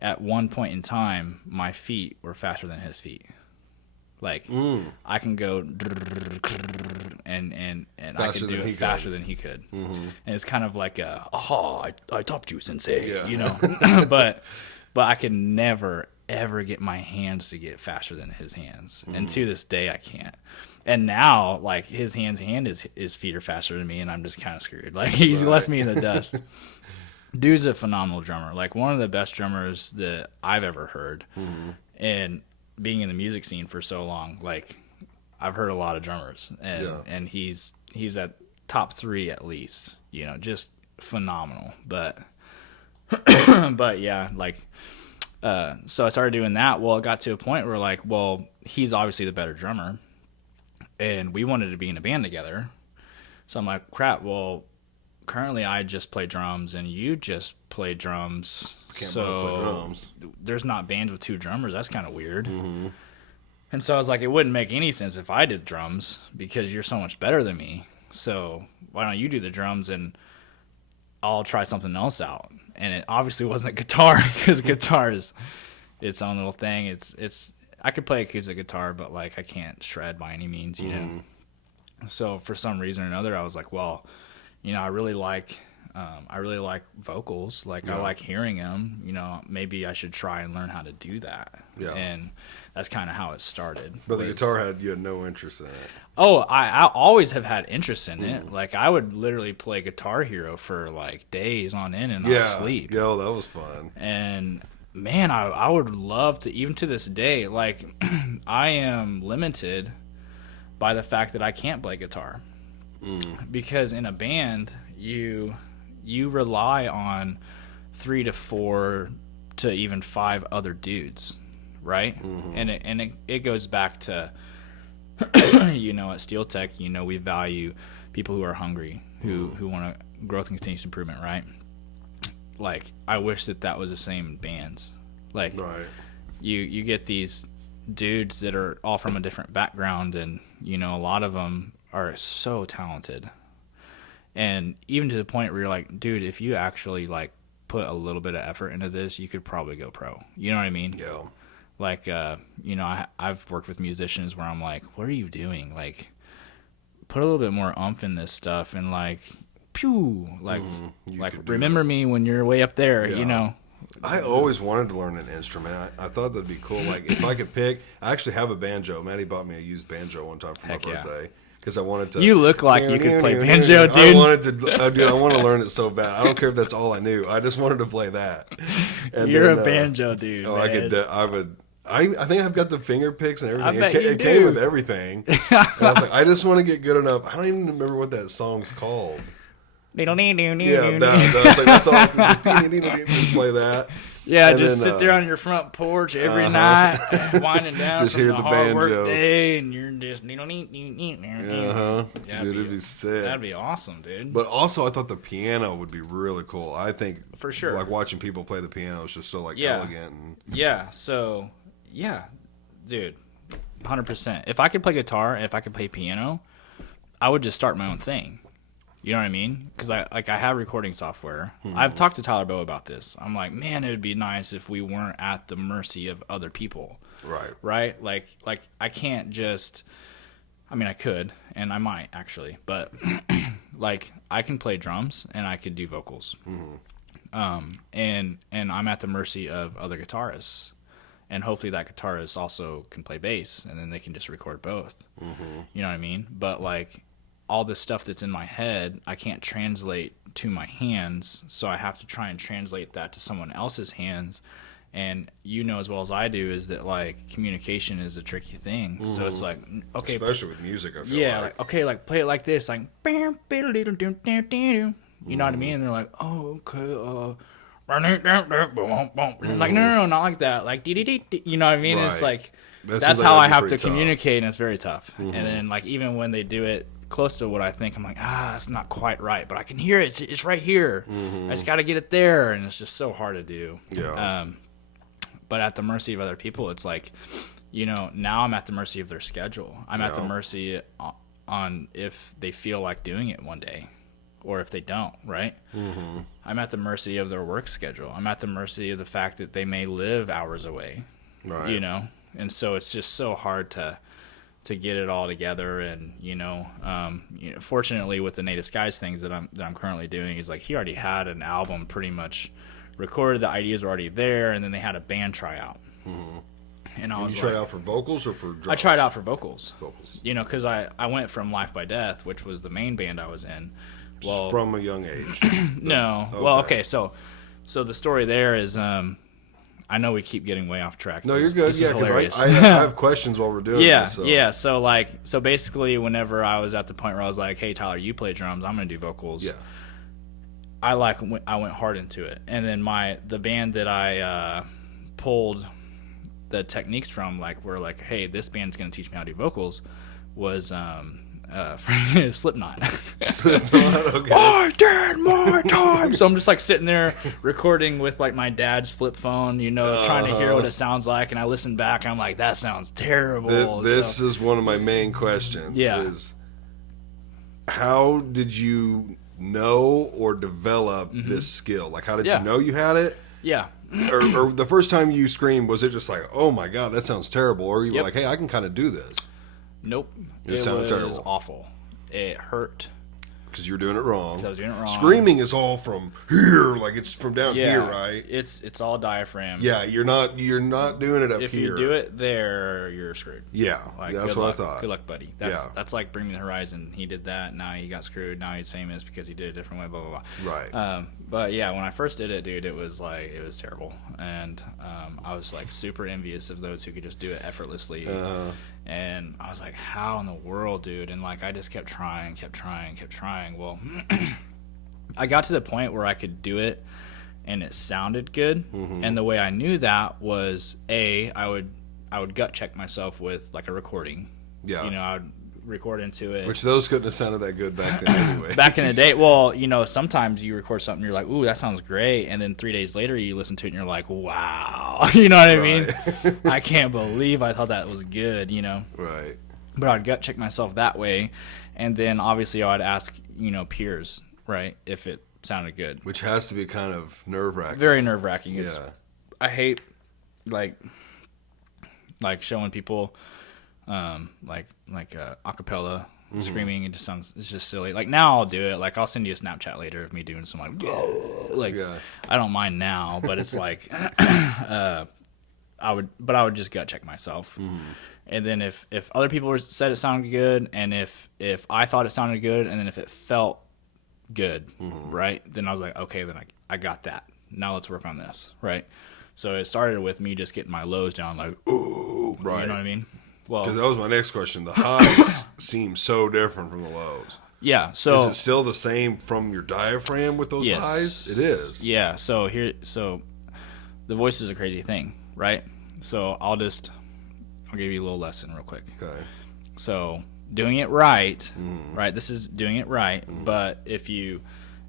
at one point in time, my feet were faster than his feet. Like, I can go and I can do it faster than he could. And it's kind of like I topped you, sensei, but I could never, ever get my hands to get faster than his hands. And to this day, I can't. And now, like, his feet are faster than me, and I'm just kind of screwed. Like, he's left me in the dust. dude's a phenomenal drummer. Like, one of the best drummers that I've ever heard. Mm-hmm. And being in the music scene for so long, like, I've heard a lot of drummers, and he's at top 3 at least, you know, just phenomenal. But but yeah, like, so I started doing that. Well, it got to a point where, like, well, he's obviously the better drummer, and we wanted to be in a band together. So I'm like, crap, well, currently I just play drums and you just play drums. Can't both play drums. There's not bands with 2 drummers. That's kind of weird. Mm-hmm. And so I was like, it wouldn't make any sense if I did drums because you're so much better than me. So why don't you do the drums and I'll try something else out? And it obviously wasn't guitar, because guitar is its own little thing. It's I could play acoustic guitar, but, like, I can't shred by any means, you know. So for some reason or another, I was like, well, you know, I really like vocals. Like, I like hearing them. You know, maybe I should try and learn how to do that. Yeah. And that's kind of how it started. But the guitar you had no interest in it. Oh, I always have had interest in it. Like, I would literally play Guitar Hero for, like, days on end and not sleep. Yeah, that was fun. And man, I would love to, even to this day, like, I am limited by the fact that I can't play guitar. Because in a band, you rely on 3 to 4 to even 5 other dudes, right? And it goes back to, you know, at Steel Tech, you know, we value people who are hungry, who want to growth and continuous improvement, right? Like, I wish that was the same in bands. Like, right. you get these dudes that are all from a different background, and, you know, a lot of them are so talented. And even to the point where you're like, dude, if you actually, like, put a little bit of effort into this, you could probably go pro. You know what I mean? Yeah. Like, you know, I've worked with musicians where I'm like, what are you doing? Like, put a little bit more oomph in this stuff, and, like, pew, like, remember me when you're way up there, you know? I always wanted to learn an instrument. I thought that'd be cool. Like, if I could pick, I actually have a banjo. Maddie bought me a used banjo one time for my birthday. Because I wanted to. You look like you could play banjo, dude. I wanted to. Dude, I want to learn it so bad. I don't care if that's all I knew. I just wanted to play that. And you're a banjo dude. Oh, man. I could. I would. I think I've got the finger picks and everything. It came with everything. And I was like, I just want to get good enough. I don't even remember what that song's called. Yeah, that's all. Just play that. Yeah, and just sit there on your front porch every night, winding down just from the hard work day, and you're just Dude, it'd be sick. That'd be awesome, dude. But also, I thought the piano would be really cool. I think for sure, like watching people play the piano is just so elegant. And... Yeah. So dude, 100%. If I could play guitar, if I could play piano, I would just start my own thing. You know what I mean? Because I have recording software. I've talked to Tyler Bowe about this. I'm like, man, it would be nice if we weren't at the mercy of other people. Right? Like I can't just. I mean, I could, and I might actually, but like, I can play drums and I could do vocals. And I'm at the mercy of other guitarists, and hopefully that guitarist also can play bass, and then they can just record both. You know what I mean? But, like, all the stuff that's in my head, I can't translate to my hands, so I have to try and translate that to someone else's hands. And you know as well as I do is that, like, communication is a tricky thing. So it's like, okay, especially with music, I feel like okay, like, play it like this, like, you know what I mean? And they're like, oh, okay, like, no, not like that, like, you know what I mean? Right. It's like, that's how I have to communicate, and it's very tough. And then, like, even when they do it close to what I think, I'm like, it's not quite right, but I can hear it. It's right here. I just got to get it there, and it's just so hard to do. Yeah. But at the mercy of other people, it's like, you know, now I'm at the mercy of their schedule. I'm at the mercy on if they feel like doing it one day, or if they don't, right? I'm at the mercy of their work schedule. I'm at the mercy of the fact that they may live hours away, right? You know, and so it's just so hard to get it all together. And you know, fortunately with the Native Skies things that I'm currently doing is like, he already had an album pretty much recorded, the ideas were already there, and then they had a band tryout. And I was you tried out for vocals or for drums? I tried out for vocals. You know, because I went from Life by Death, which was the main band I was in, Well, from a young age. No. Okay. Well, okay. So the story there is, I know we keep getting way off track. No, you're good. Yeah, because I have questions while we're doing this. Yeah. So basically, whenever I was at the point where I was like, "Hey, Tyler, you play drums. I'm gonna do vocals." Yeah. I went hard into it, and then the band that I pulled the techniques from, like, were like, "Hey, this band's gonna teach me how to do vocals," was Slipknot. Slipknot, okay. I did my time. So I'm just like sitting there recording with like my dad's flip phone, trying to hear what it sounds like, and I listen back and I'm like, that sounds terrible. This is one of my main questions. Yeah. Is how did you know or develop this skill? Like, how did you know you had it? Yeah. or the first time you screamed, was it just like, oh my God, that sounds terrible? Or you were like, hey, I can kind of do this? Nope. It sounded was terrible. Awful. It hurt. Because you were doing it wrong. I was doing it wrong. Screaming is all from here, like it's from down here, right? It's all diaphragm. Yeah, you're not doing it up here. If you do it there, you're screwed. Yeah, that's what I thought. Good luck, buddy. That's like Bring Me the Horizon. He did that. Now he got screwed. Now he's famous because he did it a different way. Blah blah blah. Right. But yeah, when I first did it, dude, it was terrible, and I was like super envious of those who could just do it effortlessly. And I was like, how in the world, dude? And like, I just kept trying. Well, I got to the point where I could do it and it sounded good. And the way I knew that was, I would gut check myself with like a recording. Yeah. I would record into it. Which those couldn't have sounded that good back then anyway. Back in the day, well, sometimes you record something, you're like, ooh, that sounds great. And then 3 days later, you listen to it and you're like, wow. You know what I mean? I can't believe I thought that was good, Right. But I'd gut check myself that way. And then obviously I'd ask, peers, right, if it sounded good. Which has to be kind of nerve-wracking. Very nerve-wracking. Yeah. I hate, like showing people, acapella screaming. It just sounds, it's just silly. Like now I'll do it. Like I'll send you a Snapchat later of me doing some I don't mind now, but it's like, I would just gut check myself. And then if other people said it sounded good, and if I thought it sounded good, and then if it felt good, right, then I was like, okay, then I got that. Now let's work on this, right? So it started with me just getting my lows down, like, ooh, right. You know what I mean? Well, because that was my next question. The highs seem so different from the lows. Yeah. So is it still the same from your diaphragm with those highs? It is. Yeah. So the voice is a crazy thing, right? So I'll give you a little lesson real quick. Okay. So doing it right, right? This is doing it right. But if you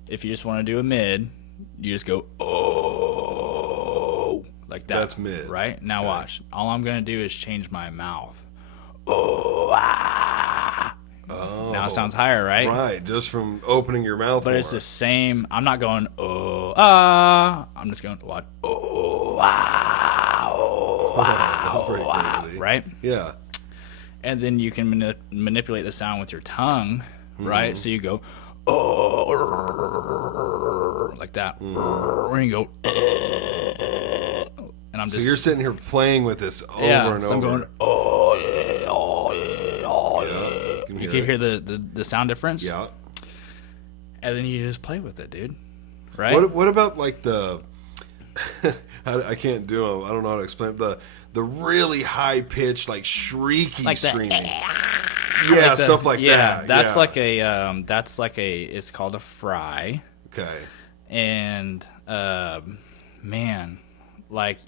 just want to do a mid, you just go oh, like that. That's mid. Right? Now watch. All I'm gonna do is change my mouth. Oh, ah. Oh. Now it sounds higher, right? Right, just from opening your mouth. But more. it's the same. I'm not going oh ah. I'm just going what oh ah oh ah. That's pretty crazy. Right? Yeah. And then you can manipulate the sound with your tongue, right? So you go oh like that, or you go. And I'm just. So you're sitting here playing with this over and over. I'm going You can hear the sound difference. Yeah. And then you just play with it, dude. Right? What about like the I can't do them. I don't know how to explain it. The really high pitched, like shrieky like screaming. Yeah, like stuff like that. That's like a it's called a fry. Okay. And man, like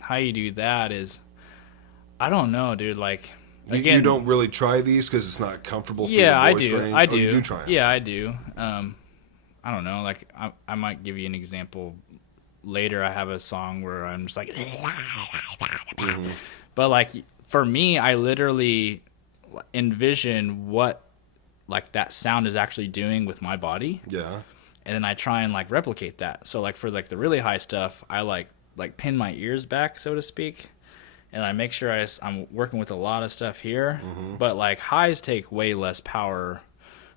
how you do that is I don't know, dude, like again, you don't really try these because it's not comfortable for your voice range? I do. You do try them. Yeah, I do. I don't know. Like I might give you an example later. I have a song where I'm just like, but like for me, I literally envision what like that sound is actually doing with my body. Yeah. And then I try and like replicate that. So like for like the really high stuff, I like pin my ears back, so to speak. And I make sure I'm working with a lot of stuff here, but like highs take way less power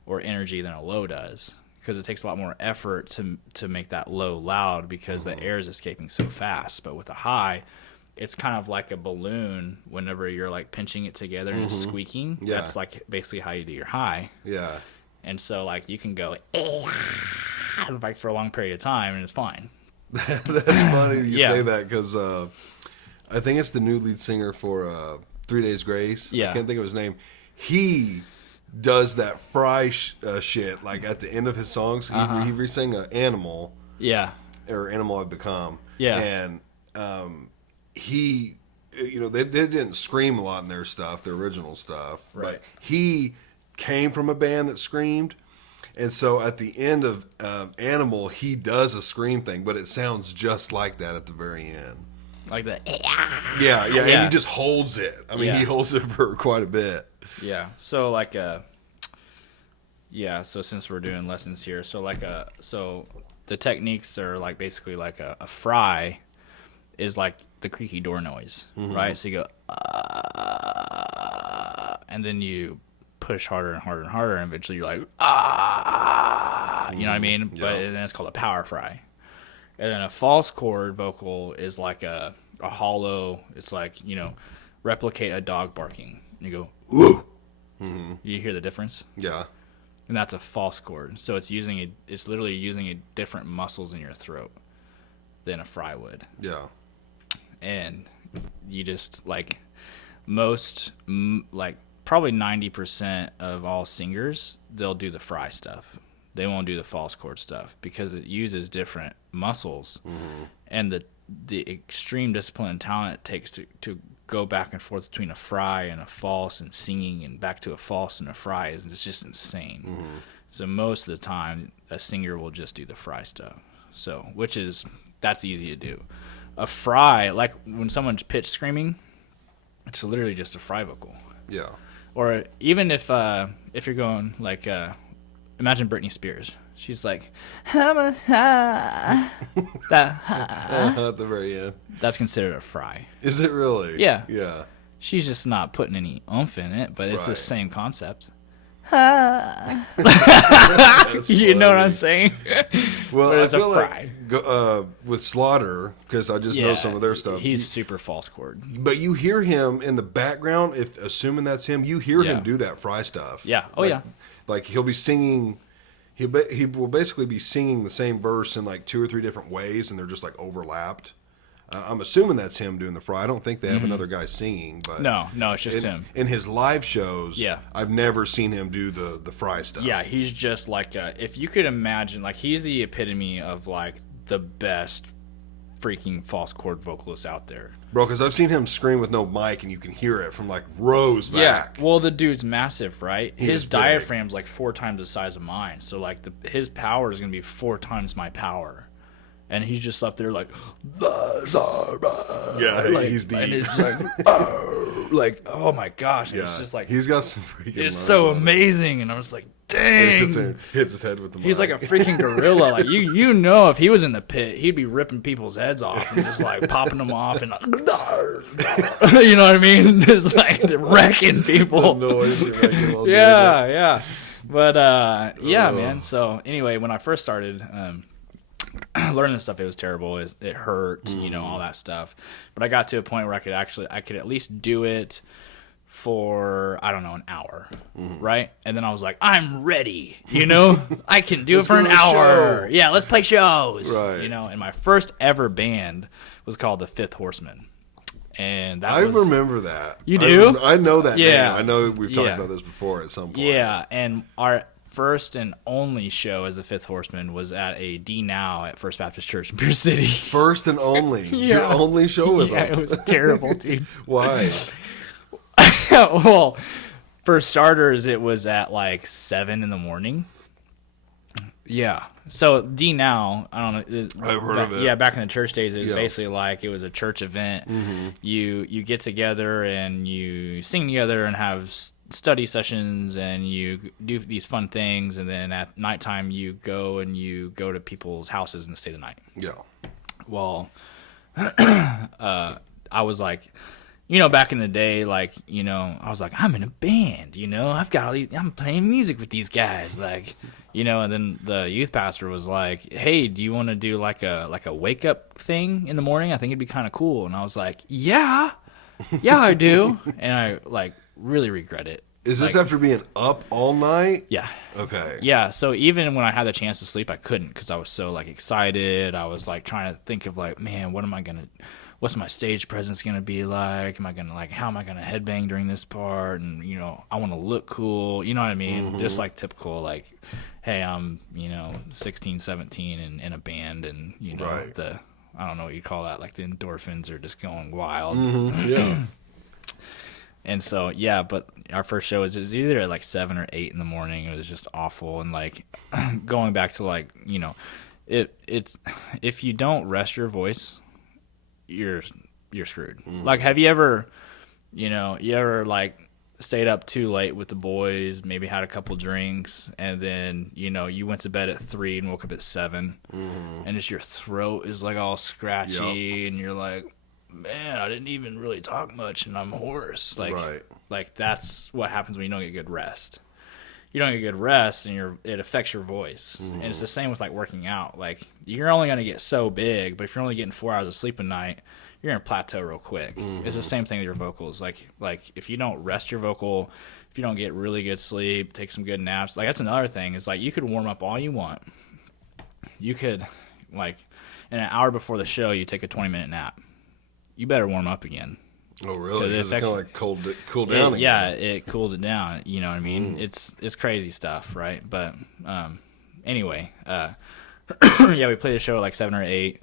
or energy than a low does because it takes a lot more effort to make that low loud because the air is escaping so fast. But with a high, it's kind of like a balloon whenever you're like pinching it together and it's squeaking. Yeah. That's like basically how you do your high. Yeah. And so like you can go like for a long period of time and it's fine. That's funny you say that because I think it's the new lead singer for 3 Days Grace. I can't think of his name. He does that fry shit like at the end of his songs. He re-sang Animal. Yeah. Or Animal I've Become. Yeah. And he, they didn't scream a lot in their stuff, their original stuff. Right. But he came from a band that screamed. And so at the end of Animal, he does a scream thing, but it sounds just like that at the very end. Like that. Yeah. And he just holds it. I mean, he holds it for quite a bit. Yeah. So like so since we're doing lessons here, so the techniques are like basically like a fry is like the creaky door noise, right? So you go and then you push harder and harder and harder, and eventually you're like you know what I mean? Yeah. But then it's called a power fry. And then a false chord vocal is like a hollow. It's like, replicate a dog barking. You go woo. You hear the difference? Yeah. And that's a false chord. So it's literally using different muscles in your throat than a fry would. Yeah. And you just like probably 90% of all singers, they'll do the fry stuff. They won't do the false chord stuff because it uses different muscles. And the extreme discipline and talent it takes to go back and forth between a fry and a false and singing and back to a false and a fry is just insane. So most of the time, a singer will just do the fry stuff. So that's easy to do. A fry, like when someone's pitch screaming, it's literally just a fry vocal. Yeah. Or even if you're going like, imagine Britney Spears. She's like, that at the very end. That's considered a fry. Is it really? Yeah. Yeah. She's just not putting any oomph in it, but it's the same concept. You know what I'm saying? Well, I feel like with Slaughter, because I just know some of their stuff. He's super false chord. But you hear him in the background, assuming that's him, you hear him do that fry stuff. Yeah. Oh, yeah. Like he'll be singing, he will basically be singing the same verse in like 2 or 3 different ways, and they're just like overlapped. I'm assuming that's him doing the fry. I don't think they have another guy singing. But no, it's just him. In his live shows, I've never seen him do the fry stuff. Yeah, he's just like, if you could imagine, like he's the epitome of like the best freaking false chord vocalist out there. Bro, because I've seen him scream with no mic and you can hear it from like rows back. Yeah, well the dude's massive, right? His diaphragm's like 4 times the size of mine. So like his power is going to be 4 times my power. And he's just up there like, he's deep. And it's like, oh my gosh. And it's just like, he's got some freaking it's so amazing. And I was like, dang. He sits there and hits his head with the mic. He's like a freaking gorilla. Like you know, if he was in the pit, he'd be ripping people's heads off and just like popping them off and you know what I mean? Just like wrecking people. The noise you're making while yeah. But man. So anyway, when I first started, learning this stuff, it was terrible. It hurt, all that stuff. But I got to a point where I could at least do it for, I don't know, an hour, right? And then I was like, I'm ready, I can do it for an hour. Yeah, let's play shows, right? And my first ever band was called the Fifth Horsemen. And I remember that. You do? I know that name. I know we've talked about this before at some point. Yeah, and our first and only show as the Fifth Horseman was at a D Now at First Baptist Church in Pierce City. First and only? Your only show with them? It was terrible, dude. Why? Well, for starters, it was at like 7 a.m. Yeah. So D Now, I don't know. I've heard of it. Yeah, back in the church days, it was basically like it was a church event. You get together and you sing together and have study sessions and you do these fun things, and then at nighttime you go to people's houses and stay the night. Yeah. Well, I was like, back in the day, like, I was like, I'm in a band, I've got all these, I'm playing music with these guys, like, and then the youth pastor was like, hey, do you want to do like a wake up thing in the morning? I think it'd be kind of cool. And I was like, yeah, I do. And I like really regret it Is this after being up all night? Yeah. Okay. Yeah. So even when I had the chance to sleep, I couldn't because I was so like excited. I was like trying to think of like, man, what's my stage presence gonna be like? How am I gonna headbang during this part? And I want to look cool. You know what I mean? Just like typical like, hey, I'm 16, 17 and in a band, and right. I don't know what you call that. Like the endorphins are just going wild. Yeah. And so, yeah, but our first show was either at like 7 or 8 in the morning. It was just awful. And like going back to like, it's if you don't rest your voice, you're screwed. Like, have you ever like stayed up too late with the boys, maybe had a couple drinks, and then, you went to bed at 3 and woke up at 7, and just your throat is like all scratchy, and you're like, man, I didn't even really talk much, and I'm hoarse. Like, right. Like that's what happens when you don't get good rest. You don't get good rest, and it affects your voice. And it's the same with like working out. Like you're only gonna get so big, but if you're only getting 4 hours of sleep a night, you're gonna plateau real quick. It's the same thing with your vocals. Like if you don't rest your vocal, if you don't get really good sleep, take some good naps. Like that's another thing. Is like you could warm up all you want. You could like in an hour before the show, you take a 20-minute nap. You better warm up again. Oh, really? It's kind of like cool down again. Yeah, it cools it down. You know what I mean? It's crazy stuff, right? But anyway, yeah, we played the show at like 7 or 8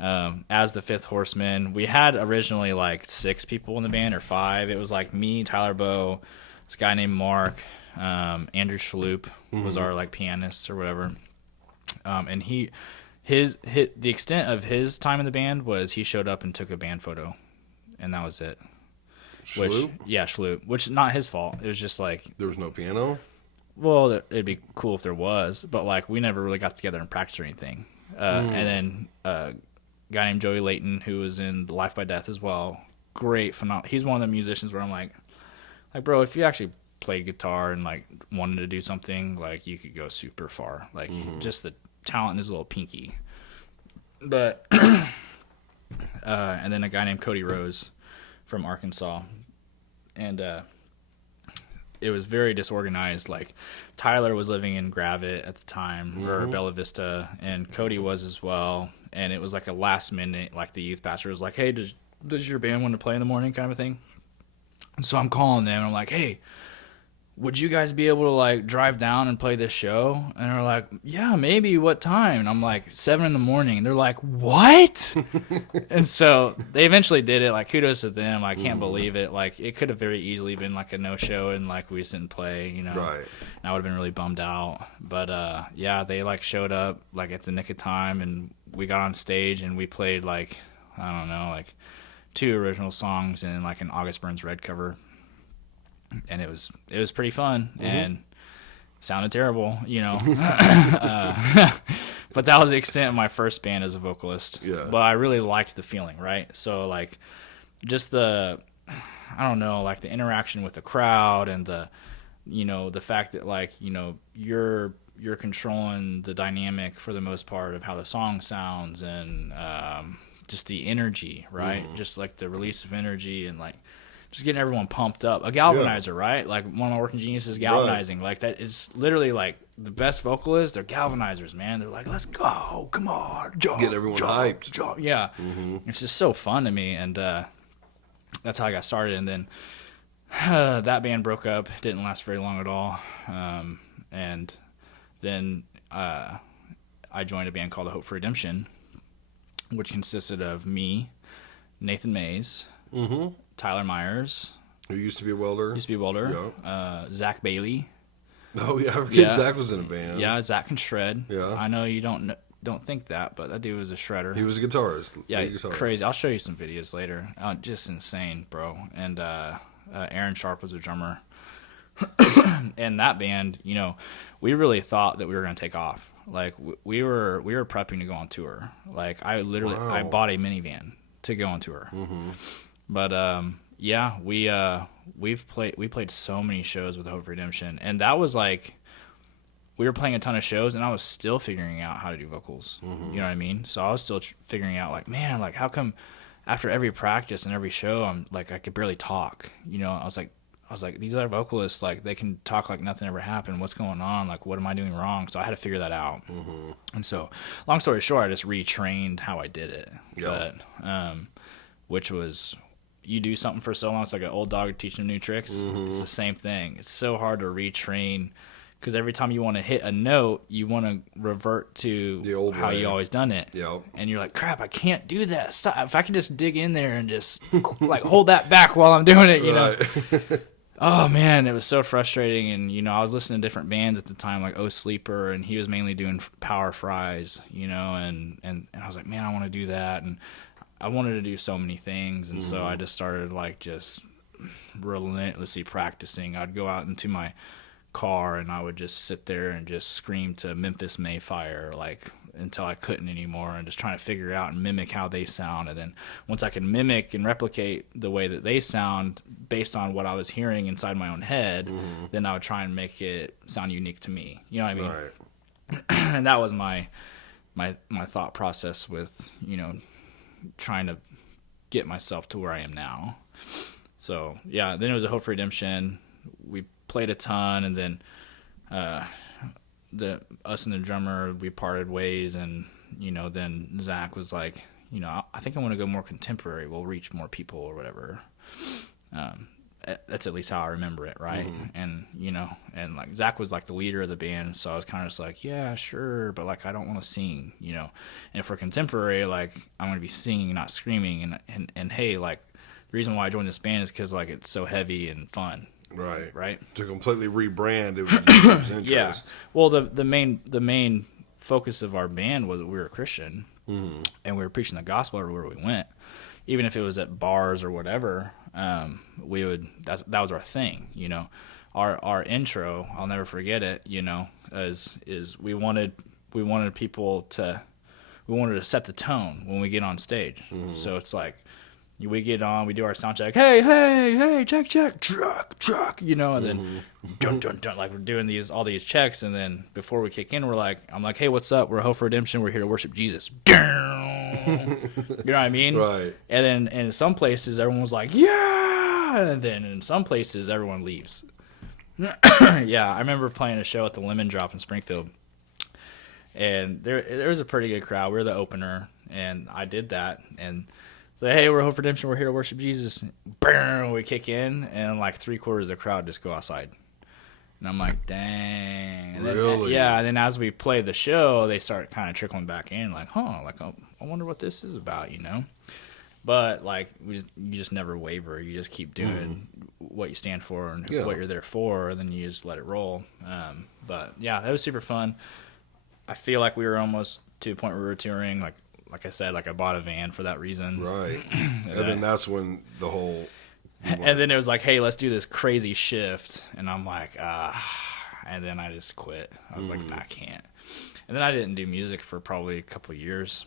as the Fifth Horseman. We had originally like 6 people in the band, or 5. It was like me, Tyler Bowe, this guy named Mark, Andrew Schloop was our like pianist or whatever, and the extent of his time in the band was he showed up and took a band photo, and that was it. Schloop? Schloop. Which is not his fault. It was just like there was no piano. Well, it'd be cool if there was, but like we never really got together and practiced or anything. And then a guy named Joey Layton, who was in Life by Death as well. Great, phenomenal. He's one of the musicians where I'm like, bro, if you actually played guitar and like wanted to do something, like you could go super far. Like just the talent in his little pinky. But and then a guy named Cody Rose from Arkansas, and it was very disorganized. Like Tyler was living in Gravette at the time, or Bella Vista, and Cody was as well. And it was like a last minute, like the youth pastor was like, hey, does your band want to play in the morning, kind of a thing. And so I'm calling them and I'm like, hey, would you guys be able to like drive down and play this show? And they're like, yeah, maybe. What time? And I'm like, 7 in the morning. And they're like, what? And so they eventually did it. Like, kudos to them. I can't believe it. Like, it could have very easily been like a no-show and like we just didn't play, Right. And I would have been really bummed out. But yeah, they like showed up like at the nick of time, and we got on stage and we played like, I don't know, like 2 original songs and like an August Burns Red cover. And it was pretty fun and sounded terrible, but that was the extent of my first band as a vocalist. Yeah. But I really liked the feeling, right? So like just the interaction with the crowd and the fact that like, you're controlling the dynamic for the most part of how the song sounds, and just the energy, right? Just like the release of energy and like just getting everyone pumped up. A galvanizer, right? Like one of my working geniuses is galvanizing. Right. Like that is literally like the best vocalists. They're galvanizers, man. They're like, let's go, come on, jump, get everyone hyped. Jump. Yeah, it's just so fun to me, and that's how I got started. And then that band broke up. Didn't last very long at all. And then I joined a band called The Hope for Redemption, which consisted of me, Nathan Mays, Tyler Myers, who used to be a welder. Yep. Zach Bailey. Oh yeah, Zach was in a band. Yeah, Zach can shred. Yeah, I know you don't think that, but that dude was a shredder. He was a guitarist. Yeah, he's crazy. I'll show you some videos later. Just insane, bro. And Aaron Sharp was a drummer. And that band, we really thought that we were going to take off. Like we were prepping to go on tour. Like I bought a minivan to go on tour. But yeah, we played so many shows with Hope for Redemption, and that was like we were playing a ton of shows, and I was still figuring out how to do vocals. You know what I mean? So I was still figuring out like, man, like how come after every practice and every show I'm like I could barely talk. I was like, I was like, these other vocalists, like, they can talk like nothing ever happened. What's going on? Like, what am I doing wrong? So I had to figure that out. And so, long story short, I just retrained how I did it. Yeah. But, which was, you do something for so long, it's like an old dog teaching new tricks. It's the same thing. It's so hard to retrain, because every time you want to hit a note, you want to revert to the old how way. you always done it. Yep. And you're like, crap, I can't do that. Stop. If I could just dig in there and just like hold that back while I'm doing it, you know. Oh man, it was so frustrating. And you know, I was listening to different bands at the time, like Oh Sleeper, and he was mainly doing Power Fries, you know, and I was like, man, I want to do that, and I wanted to do so many things, and so I just started like just relentlessly practicing. I'd go out into my car and I would just sit there and just scream to Memphis Mayfire, like, until I couldn't anymore, and just trying to figure out and mimic how they sound. And then once I could mimic and replicate the way that they sound based on what I was hearing inside my own head, then I would try and make it sound unique to me. You know what I mean? Right. And that was my thought process with, you know, trying to get myself to where I am now. So yeah, then it was a Hope for Redemption. We played a ton, and then us and the drummer, we parted ways, and you know, then Zach was like, you know, I think I want to go more contemporary. We'll reach more people or whatever. That's at least how I remember it, right? And you know, and like Zach was like the leader of the band, so I was kind of just like, yeah, sure, but like I don't want to sing, you know. And for contemporary, like I'm gonna be singing, not screaming. And hey, like the reason why I joined this band is because like it's so heavy and fun. Right. To completely rebrand, it was interest. Yeah. Well, the main focus of our band was we were a Christian, and we were preaching the gospel everywhere we went, even if it was at bars or whatever. We would that was our thing, you know. Our intro, I'll never forget it, you know, is we wanted people to set the tone when we get on stage. So it's like, we get on, we do our sound check, hey, check, truck, you know, and then dun, like we're doing all these checks, and then before we kick in, I'm like, hey, what's up? We're Hope for Redemption. We're here to worship Jesus. You know what I mean? Right. And then in some places, everyone was like, yeah, and then in some places, everyone leaves. Yeah, I remember playing a show at the Lemon Drop in Springfield, and there was a pretty good crowd. We were the opener, and I did that, and so, hey, we're Hope for Redemption. We're here to worship Jesus. Boom, we kick in, and like 3/4 of the crowd just go outside. And I'm like, dang. And then, really? And then as we play the show, they start kind of trickling back in, like, like, oh, I wonder what this is about, you know? But like, you just never waver. You just keep doing what you stand for and what you're there for, and then you just let it roll. But yeah, that was super fun. I feel like we were almost to a point where we were touring, like I said, like I bought a van for that reason. Right. and then that's when the whole... And then it was like, hey, let's do this crazy shift. And I'm like, and then I just quit. I was like, nah, I can't. And then I didn't do music for probably a couple of years.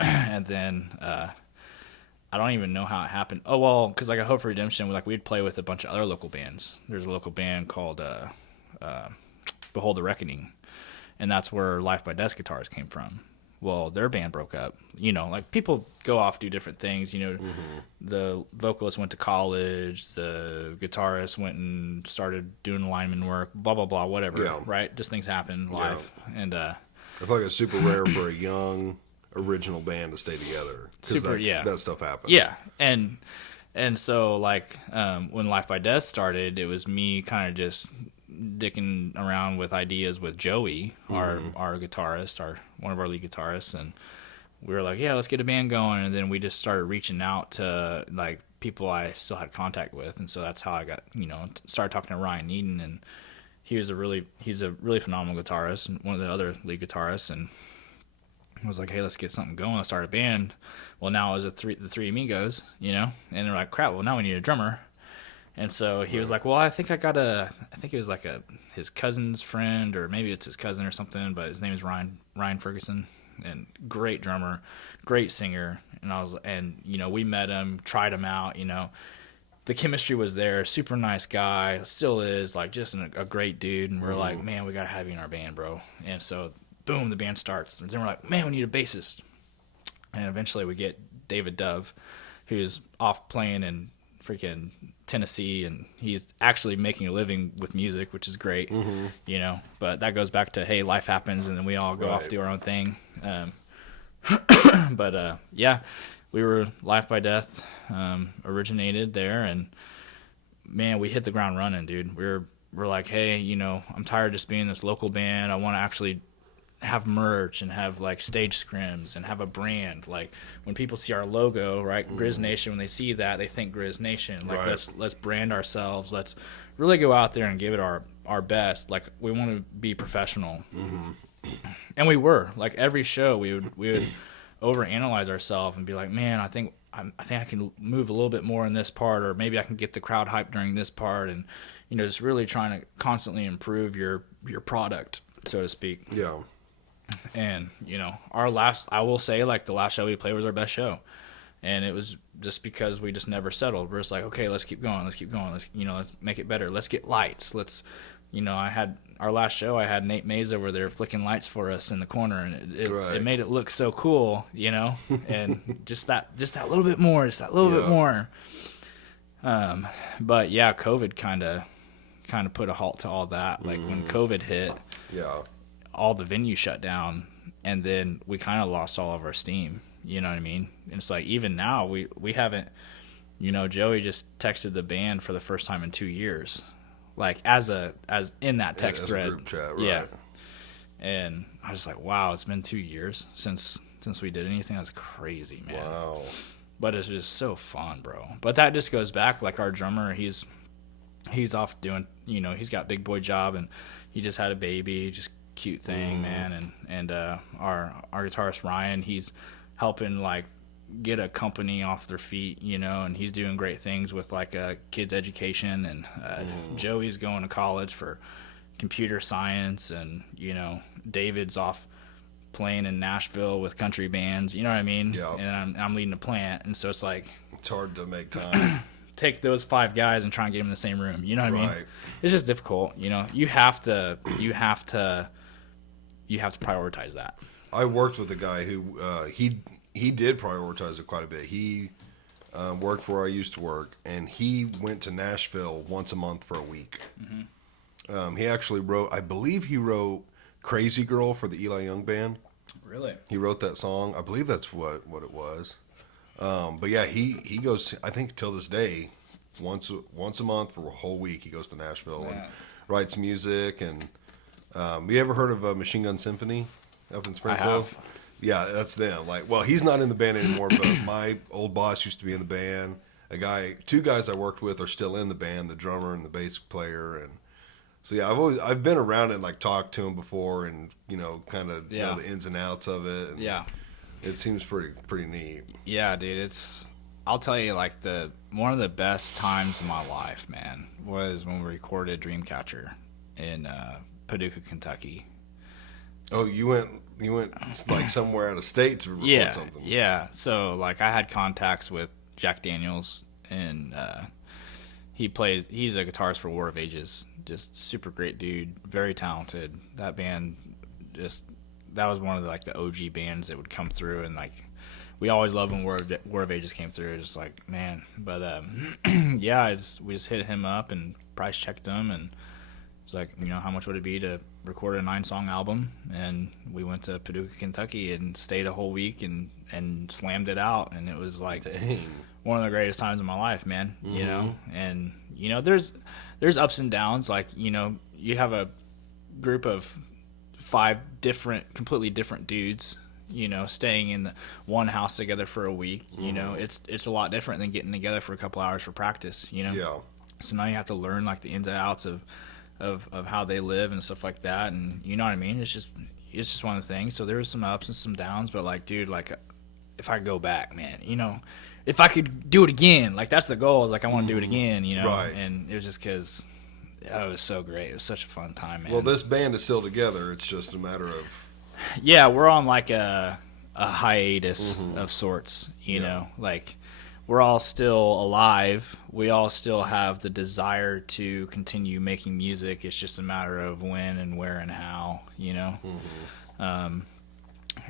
And then I don't even know how it happened. Oh, well, because like a Hope for Redemption, we'd play with a bunch of other local bands. There's a local band called Behold the Reckoning. And that's where Life by Death guitars came from. Well, their band broke up. You know, like people go off, do different things. You know, the vocalist went to college, the guitarist went and started doing lineman work, blah, blah, blah, whatever. Yeah. Right? Just things happen in life. And I feel like it's super rare for a young original band to stay together. That stuff happens. Yeah. And so like when Life by Death started, it was me kind of just dicking around with ideas with Joey, our guitarist, one of our lead guitarists, and we were like, yeah, let's get a band going. And then we just started reaching out to like people I still had contact with, and so that's how I got, you know, started talking to Ryan Eden, and he's a really phenomenal guitarist and one of the other lead guitarists, and I was like, hey, let's get something going, let's start a band. Well, now it was the three amigos, you know, and they're like, crap, well now we need a drummer. And so he was like, well, I think it was like his cousin's friend, or maybe it's his cousin or something, but his name is Ryan Ferguson, and great drummer, great singer. And you know, we met him, tried him out, you know, the chemistry was there, super nice guy, still is, like just a great dude. And we're like, man, we got to have you in our band, bro. And so boom, the band starts. And then we're like, man, we need a bassist. And eventually we get David Dove, who's off playing in freaking Tennessee, and he's actually making a living with music, which is great, you know. But that goes back to, hey, life happens, and then we all go off do our own thing. But yeah, we were Life by Death, originated there, and man, we hit the ground running, dude. We're like, hey, you know, I'm tired of just being this local band. I want to actually have merch and have like stage scrims and have a brand. Like when people see our logo, right, Grizz Nation, when they see that, they think Grizz Nation. Like let's brand ourselves. Let's really go out there and give it our best. Like we want to be professional. And we were. Like every show we would overanalyze ourselves and be like, man, I think I can move a little bit more in this part, or maybe I can get the crowd hyped during this part, and you know, just really trying to constantly improve your product, so to speak. Yeah. And, you know, I will say, like, the last show we played was our best show. And it was just because we just never settled. We're just like, okay, let's keep going. Let's, you know, let's make it better. Let's get lights. You know, our last show, I had Nate Mays over there flicking lights for us in the corner, and it made it look so cool, you know? And just that little bit more, bit more. But yeah, COVID kind of put a halt to all that. Like when COVID hit, all the venues shut down, and then we kind of lost all of our steam. You know what I mean? And it's like, even now we haven't, you know, Joey just texted the band for the first time in 2 years, like as in that text thread, group chat, right? Yeah. And I was like, wow, it's been 2 years since we did anything. That's crazy, man. Wow. But it's just so fun, bro. But that just goes back, like our drummer, he's off doing, you know, he's got big boy job, and he just had a baby, just cute thing, man. And our guitarist Ryan, he's helping like get a company off their feet, you know, and he's doing great things with like kids education, and Joey's going to college for computer science, and you know, David's off playing in Nashville with country bands, you know what I mean? Yeah. And I'm leading a plant, and so it's like, it's hard to make time. Take those 5 guys and try and get them in the same room, you know what I mean? It's just difficult, you know. You have to prioritize that. I worked with a guy who he did prioritize it quite a bit. He worked where I used to work, and he went to Nashville once a month for a week. He actually wrote, I believe he wrote Crazy Girl for the Eli Young Band. Really? He wrote that song. I believe that's what it was. But yeah, he goes, I think till this day, once a month for a whole week, he goes to Nashville and writes music. And you ever heard of Machine Gun Symphony up in Springfield? I have. Yeah, that's them. Like, well, he's not in the band anymore, but my old boss used to be in the band. 2 guys I worked with are still in the band, the drummer and the bass player. And so yeah, I've been around it and like talked to him before, and you know, kind of know the ins and outs of it. And it seems pretty neat. Yeah, dude, I'll tell you, like, one of the best times of my life, man, was when we recorded Dreamcatcher in Paducah, Kentucky. Oh, you went like somewhere out of state to record something. Yeah. So like I had contacts with Jack Daniels, and he's a guitarist for War of Ages. Just super great dude, very talented. That band that was one of the OG bands that would come through, and like we always loved when War of Ages came through. Just like, man. But yeah, we just hit him up and price checked him, and it's like, you know, how much would it be to record a 9-song album? And we went to Paducah, Kentucky, and stayed a whole week and slammed it out, and it was like one of the greatest times of my life, man. You know, and you know, there's ups and downs. Like, you know, you have a group of 5 completely different dudes, you know, staying in the one house together for a week. You know, it's a lot different than getting together for a couple hours for practice, you know. Yeah. So now you have to learn like the ins and outs of how they live and stuff like that, and you know what I mean. It's just one of the things. So there was some ups and some downs, but like, dude, like if I go back, man, you know, if I could do it again, like that's the goal. Is like I want to do it again, you know. Right. And it was just because it was so great. It was such a fun time, man. Well, this band is still together. It's just a matter of we're on like a hiatus of sorts, you know, like. We're all still alive. We all still have the desire to continue making music. It's just a matter of when and where and how, you know.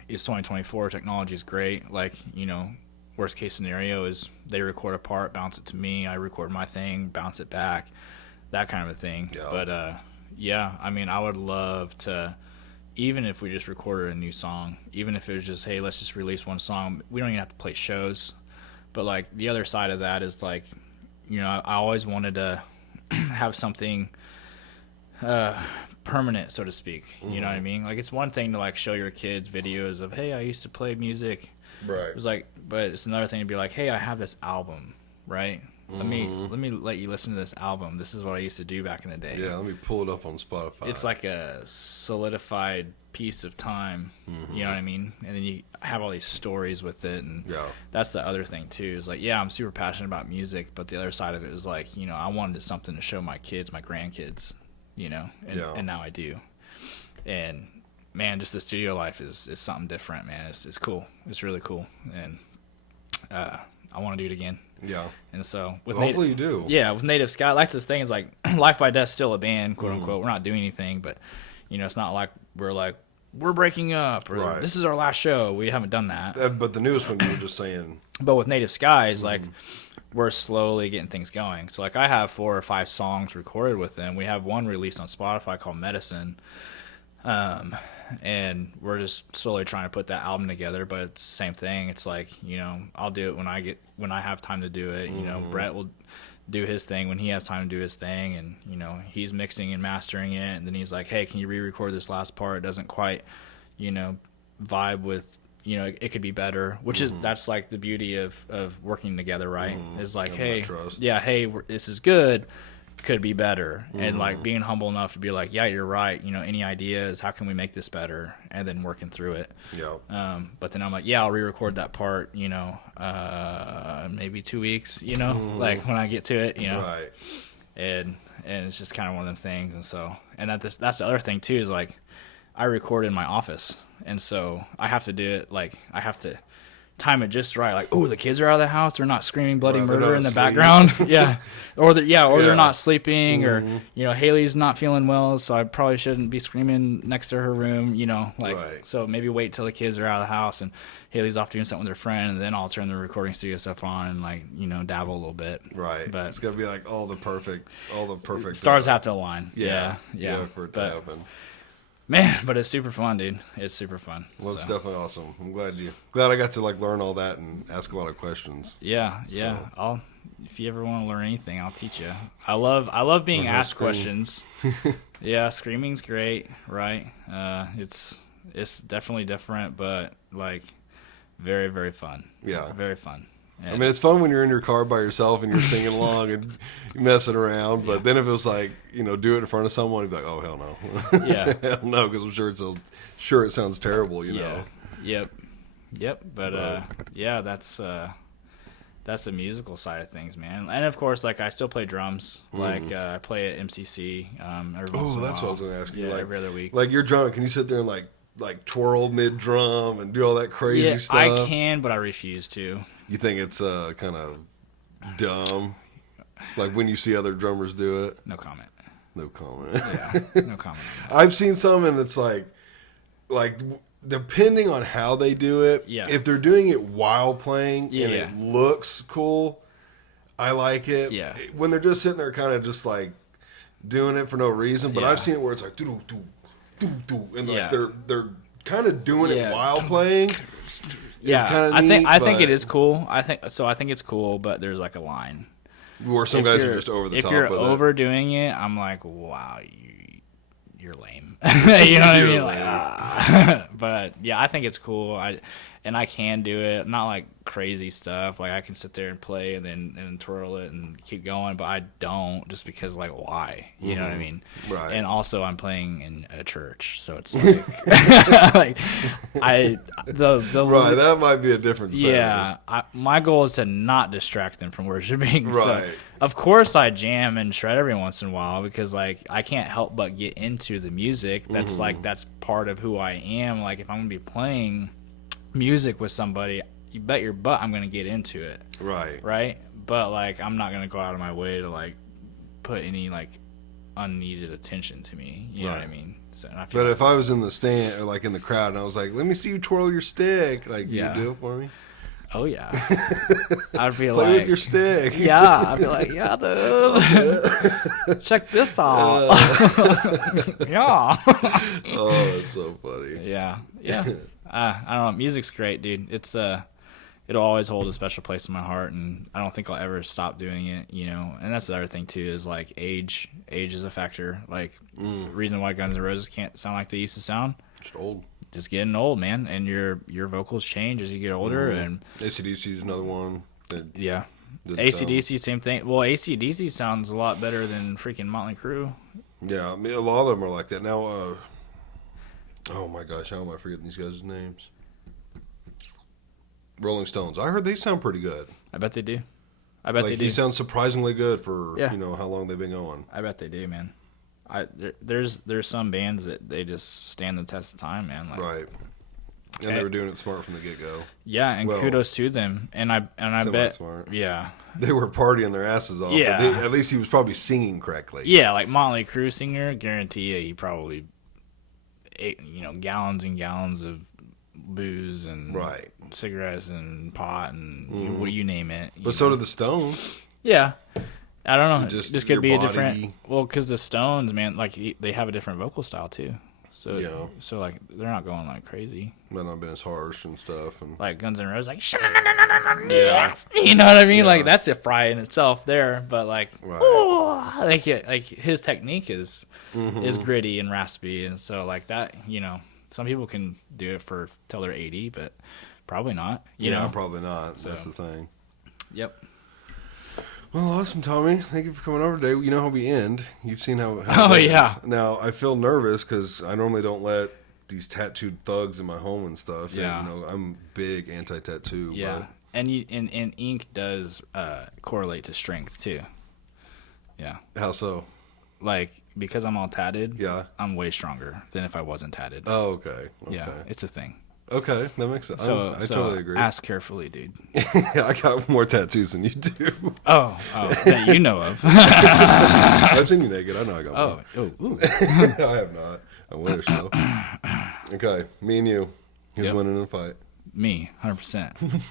It's 2024. Technology is great. Like, you know, worst case scenario is they record a part, bounce it to me, I record my thing, bounce it back, that kind of a thing. Yeah. But yeah, I mean, I would love to, even if we just recorded a new song, even if it was just, hey, let's just release one song, we don't even have to play shows. But like the other side of that is like, you know, I always wanted to have something permanent, so to speak. You know what I mean? Like, it's one thing to like show your kids videos of, hey, I used to play music. Right. It's like, but it's another thing to be like, hey, I have this album, right? Let me let you listen to this album. This is what I used to do back in the day. Yeah, let me pull it up on Spotify. It's like a solidified piece of time. You know what I mean? And then you have all these stories with it, and that's the other thing too. Is like, yeah, I'm super passionate about music, but the other side of it is like, you know, I wanted something to show my kids, my grandkids, you know, and now I do. And man, just the studio life is something different, man. It's cool. It's really cool, and I want to do it again. Yeah. And so with hopefully you do. Yeah, with Native Sky, like this thing is like Life by Death's still a band, quote unquote. We're not doing anything, but you know, it's not like we're breaking up or this is our last show. We haven't done that. But the newest one, you were just saying. But with Native Skies, like we're slowly getting things going. So like I have 4 or 5 songs recorded with them. We have one released on Spotify called Medicine. And we're just slowly trying to put that album together, but it's the same thing. It's like, you know, I'll do it when I have time to do it. You know, Brett will do his thing when he has time to do his thing, and you know, he's mixing and mastering it, and then he's like, hey, can you re-record this last part? It doesn't quite, you know, vibe with, you know, it could be better, which is, that's like the beauty of working together, right? Is like, hey, this is good, could be better, and like being humble enough to be like, yeah, you're right, you know, any ideas, how can we make this better, and then working through it. But then I'm like, yeah, I'll re-record that part, you know, maybe 2 weeks, you know, like when I get to it, you know, and it's just kind of one of them things. And so, and that's the other thing too, is like I record in my office, and so I have to do it, like I have to time it just right, like, oh, the kids are out of the house, they're not screaming bloody murder in the background. Or they're not sleeping, or you know, Haley's not feeling well, so I probably shouldn't be screaming next to her room, you know, like so maybe wait till the kids are out of the house and Haley's off doing something with her friend, and then I'll turn the recording studio stuff on and like, you know, dabble a little bit. But it's gotta be like all the perfect stars have to align. For it to happen. Man, but it's super fun, dude. It's super fun. Well, it's definitely awesome. I'm glad I got to like learn all that and ask a lot of questions. Yeah. So. If you ever want to learn anything, I'll teach you. I love being asked questions. Yeah, screaming's great, right? It's definitely different, but like very, very fun. Yeah, very fun. I mean, it's fun when you're in your car by yourself and you're singing along and messing around. But then if it was like, you know, do it in front of someone, you'd be like, oh, hell no. Yeah. Hell no, because I'm sure it sounds terrible, you know. Yep. But, yeah, that's the musical side of things, man. And, of course, like, I still play drums. Like, I play at MCC every once in a while. That's what I was going to ask you. Yeah, like, every other week. Like, you're drunk. Can you sit there and, like twirl mid-drum and do all that crazy stuff? I can, but I refuse to. You think it's kind of dumb? Like when you see other drummers do it? No comment. No comment. Yeah, no comment. I've seen some, and it's like depending on how they do it, if they're doing it while playing and it looks cool, I like it. Yeah. When they're just sitting there kind of just like doing it for no reason, but I've seen it where it's like do and like they're kind of doing it while playing. Yeah, I think it is cool. I think it's cool, but there's like a line. Or some guys are just over the top. If you're overdoing it, I'm like, wow, you're lame. You know what I mean? Like, but yeah, I think it's cool. I can do it. Not like crazy stuff. Like I can sit there and play and then twirl it and keep going, but I don't, just because like why? You know what I mean? Right. And also I'm playing in a church, so it's like right, that might be a different setting. Yeah, my goal is to not distract them from worshiping. Right. So, of course I jam and shred every once in a while, because like I can't help but get into the music. That's like that's part of who I am. Like if I'm gonna be playing music with somebody, you bet your butt I'm gonna get into it. Right. But like I'm not gonna go out of my way to like put any like unneeded attention to me. You know what I mean? So but if I was in the stand or like in the crowd and I was like, let me see you twirl your stick, like you do it for me. Oh yeah. I'd be Play with your stick. Yeah, I'd be like, yeah, dude. Check this out. Yeah. Oh, that's so funny. Yeah. I don't know. Music's great, dude. It's it'll always hold a special place in my heart, and I don't think I'll ever stop doing it. You know, and that's the other thing too is like age. Age is a factor. Like reason why Guns N' Roses can't sound like they used to sound. Just old. Just getting old, man, and your vocals change as you get older. And AC/DC is another one. Yeah. AC/DC, same thing. Well, AC/DC sounds a lot better than freaking Motley Crue. Yeah, I mean, a lot of them are like that. Now, oh my gosh, how am I forgetting these guys' names? Rolling Stones. I heard they sound pretty good. I bet they do. I bet they do. He sounds surprisingly good for, how long they've been going. I bet they do, man. There's some bands that they just stand the test of time, man. Like, right. And they were doing it smart from the get-go. Yeah, and kudos to them. And I bet, smart. Yeah, they were partying their asses off. Yeah, but at least he was probably singing correctly. Yeah, like Motley Crue singer, guarantee you, he probably ate gallons and gallons of booze and cigarettes and pot and you name it. But so did the Stones. Yeah. I don't know. This could be body. A different. Well, because the Stones, man, like they have a different vocal style too. So so like they're not going like crazy. Might not been as harsh and stuff. And like Guns N' Roses, like you know what I mean? Yeah. Like that's a fry in itself there. But like, like his technique is gritty and raspy, and so like that. Some people can do it till they're 80, but probably not. You know? Probably not. So. That's the thing. Yep. Well, awesome, Tommy. Thank you for coming over today. You know how we end. You've seen how it ends. Now, I feel nervous because I normally don't let these tattooed thugs in my home and stuff. Yeah. And, I'm big anti-tattoo. Yeah. But... And ink does correlate to strength, too. Yeah. How so? Like, because I'm all tatted, yeah, I'm way stronger than if I wasn't tatted. Oh, okay. Yeah, it's a thing. Okay, that makes sense. I totally agree. Ask carefully, dude. I got more tattoos than you do. Oh, that you know of. I've seen you naked. I know I got more. Ooh. I have not. I wish, though. Okay, me and you. Who's winning in a fight? Me, 100%.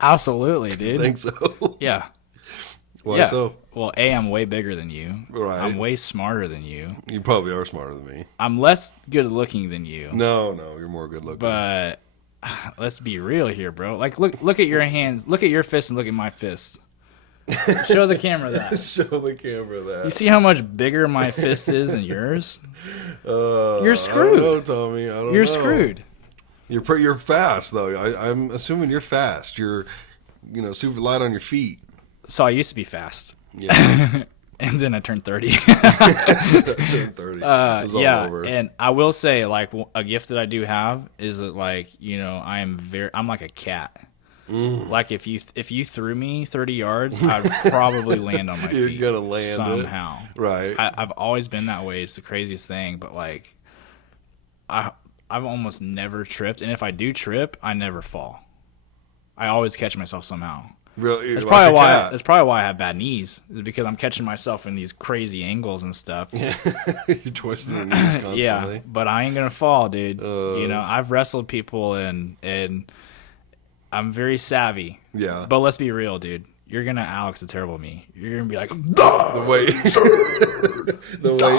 Absolutely, dude. Think so? Yeah. Why so? Well, I'm way bigger than you. Right. I'm way smarter than you. You probably are smarter than me. I'm less good looking than you. No, you're more good looking. But let's be real here, bro. Like, look at your hands. Look at your fist and look at my fist. Show the camera that. Show the camera that. You see how much bigger my fist is than yours? You're screwed. I don't know, Tommy. I don't know. You're screwed. You're fast, though. I'm assuming you're fast. You're, super light on your feet. So I used to be fast. Yeah. And then I turned 30. I turned 30. Yeah. Over. And I will say, like, a gift that I do have is that, like, I'm like a cat. Like, if you threw me 30 yards, I'd probably land on my feet. You're going to land somehow. Right. I've always been that way. It's the craziest thing. But, like, I've almost never tripped. And if I do trip, I never fall. I always catch myself somehow. Really? That's probably why I have bad knees. Is because I'm catching myself in these crazy angles and stuff. Yeah. You're twisting your knees constantly. Yeah, but I ain't gonna fall, dude. I've wrestled people and I'm very savvy. Yeah. But let's be real, dude. You're gonna Alex the Terrible me. You're gonna be like the weight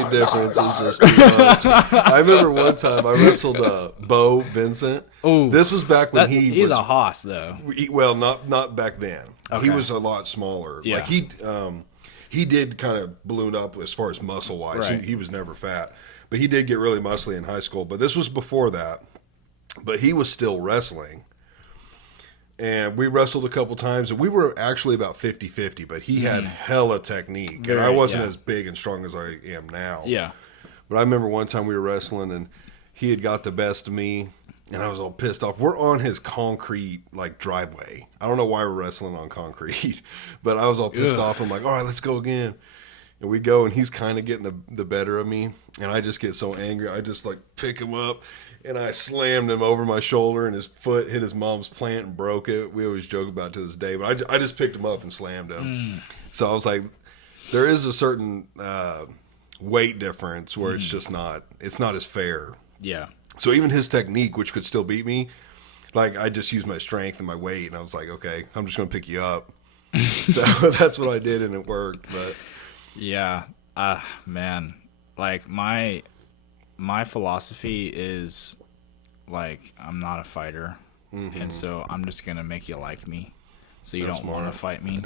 difference is just too much. I remember one time I wrestled Bo Vincent. Ooh, this was back when he's a hoss though. Well, not back then. Okay. He was a lot smaller. Yeah. Like he did kind of balloon up as far as muscle wise. Right. He was never fat, but he did get really muscly in high school. But this was before that. But he was still wrestling. And we wrestled a couple times, and we were actually about 50-50, but he had hella technique. And I wasn't as big and strong as I am now. Yeah. But I remember one time we were wrestling, and he had got the best of me, and I was all pissed off. We're on his concrete, driveway. I don't know why we're wrestling on concrete, but I was all pissed off. I'm like, all right, let's go again. And we go, and he's kind of getting the better of me, and I just get so angry. I just, pick him up. And I slammed him over my shoulder, and his foot hit his mom's plant and broke it. We always joke about it to this day, but I just picked him up and slammed him. So I was like, there is a certain weight difference where it's just not as fair. Yeah. So even his technique, which could still beat me, like I just used my strength and my weight, and I was like, okay, I'm just going to pick you up. So that's what I did, and it worked. But yeah, man, like my philosophy is like I'm not a fighter, and so I'm just gonna make you like me, so you don't want to fight me.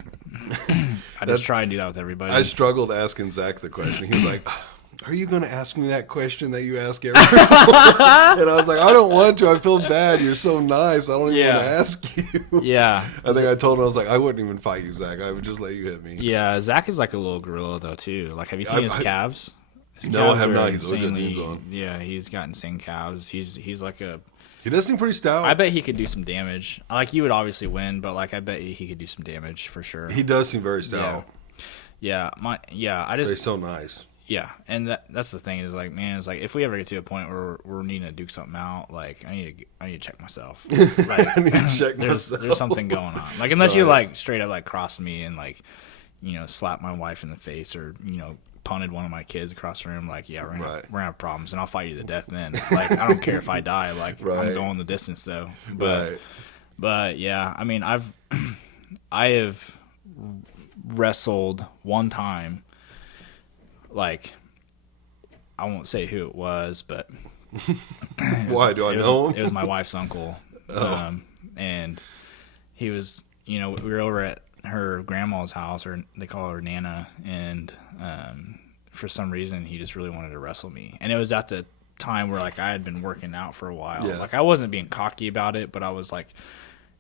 I just try and do that with everybody. I struggled asking Zach the question. He was like, are you going to ask me that question that you ask everyone? And I was like, I don't want to. I feel bad. You're so nice. I don't even want to ask you. Yeah. I think I told him, I was like, I wouldn't even fight you, Zach. I would just let you hit me. Yeah, Zach is like a little gorilla, though, too. Like, have you seen his calves? No, I have not. He's always got jeans on. Yeah, he's got insane calves. He's like a... He does seem pretty stout. I bet he could do some damage. Like, you would obviously win, but, like, I bet he could do some damage for sure. He does seem very stout. Yeah. I just... He's so nice. Yeah, and that's the thing is like, man, it's like if we ever get to a point where we're needing to duke something out, like I need to check myself. Like, I need to check myself. There's something going on. Like unless you like straight up like cross me and like, you know, slap my wife in the face or you know punted one of my kids across the room, like yeah, we're gonna have problems and I'll fight you to death then. Like I don't care if I die. Like I'm going the distance though. But yeah, I mean I have wrestled one time. Like, I won't say who it was, but why do I know him? It was my wife's uncle, and he was, you know, we were over at her grandma's house, or they call her Nana, and for some reason he just really wanted to wrestle me, and it was at the time where like I had been working out for a while, like I wasn't being cocky about it, but I was like,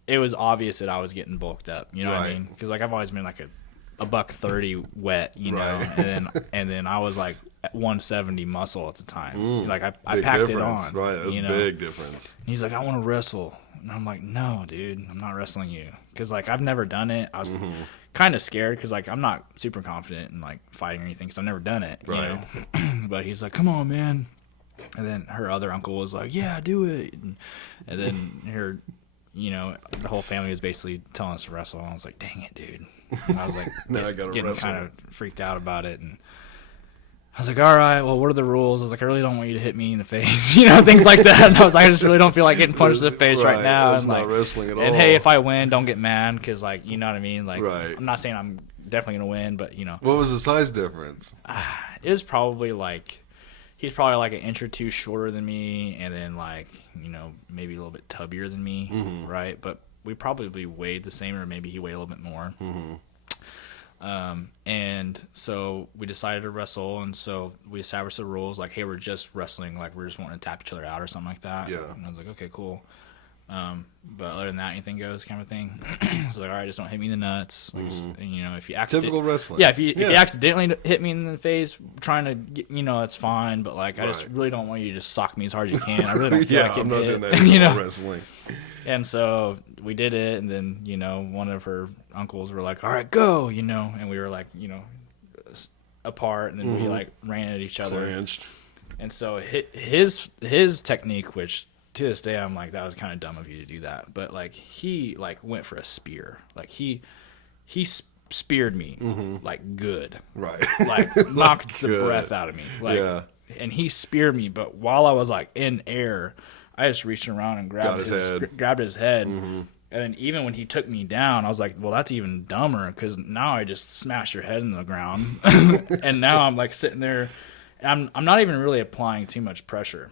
it was obvious that I was getting bulked up, you know what I mean? Because like I've always been like a $130 wet, you know, and then I was like at 170 muscle at the time. Like I packed it on. Right, that's a big difference. And he's like, I want to wrestle. And I'm like, no, dude, I'm not wrestling you. Because like I've never done it. I was kind of scared because like I'm not super confident in like fighting or anything because I've never done it. You know? But he's like, come on, man. And then her other uncle was like, yeah, do it. And then her, you know, the whole family was basically telling us to wrestle. And I was like, dang it, dude. And I was like, getting kind of freaked out about it, and I was like, all right, well, what are the rules? I was like, I really don't want you to hit me in the face, you know, things like that. And I was like, I just really don't feel like getting punched in the face right now. That's and not like, wrestling at all. And hey, if I win, don't get mad, because like, you know what I mean? Like, I'm not saying I'm definitely gonna win, but you know, what was the size difference? It was probably like, he's probably like an inch or two shorter than me, and then like, you know, maybe a little bit tubbier than me, right? But we probably weighed the same, or maybe he weighed a little bit more. And so we decided to wrestle, and so we established the rules, like, hey, we're just wrestling, like, we're just wanting to tap each other out or something like that. Yeah. And I was like, okay, cool. But other than that, anything goes kind of thing. So like, all right, just don't hit me in the nuts. Like, and, you know, if you typical wrestling. Yeah, if you accidentally hit me in the face trying to get, you know, that's fine. But like, I just really don't want you to just sock me as hard as you can. I really don't feel like I'm not doing that in you know? Wrestling. And so we did it, and then, you know, one of her uncles were like, all right, go, you know, and we were like, you know, apart, and then we like ran at each other. Clenched. And so his technique, which to this day I'm like, that was kind of dumb of you to do that, but like he like went for a spear, like he speared me like good, right? Like knocked the breath out of me, like, and he speared me, but while I was like in air, I just reached around and grabbed his head. And then even when he took me down, I was like, well, that's even dumber, because now I just smashed your head into the ground. And now I'm like sitting there, and I'm not even really applying too much pressure,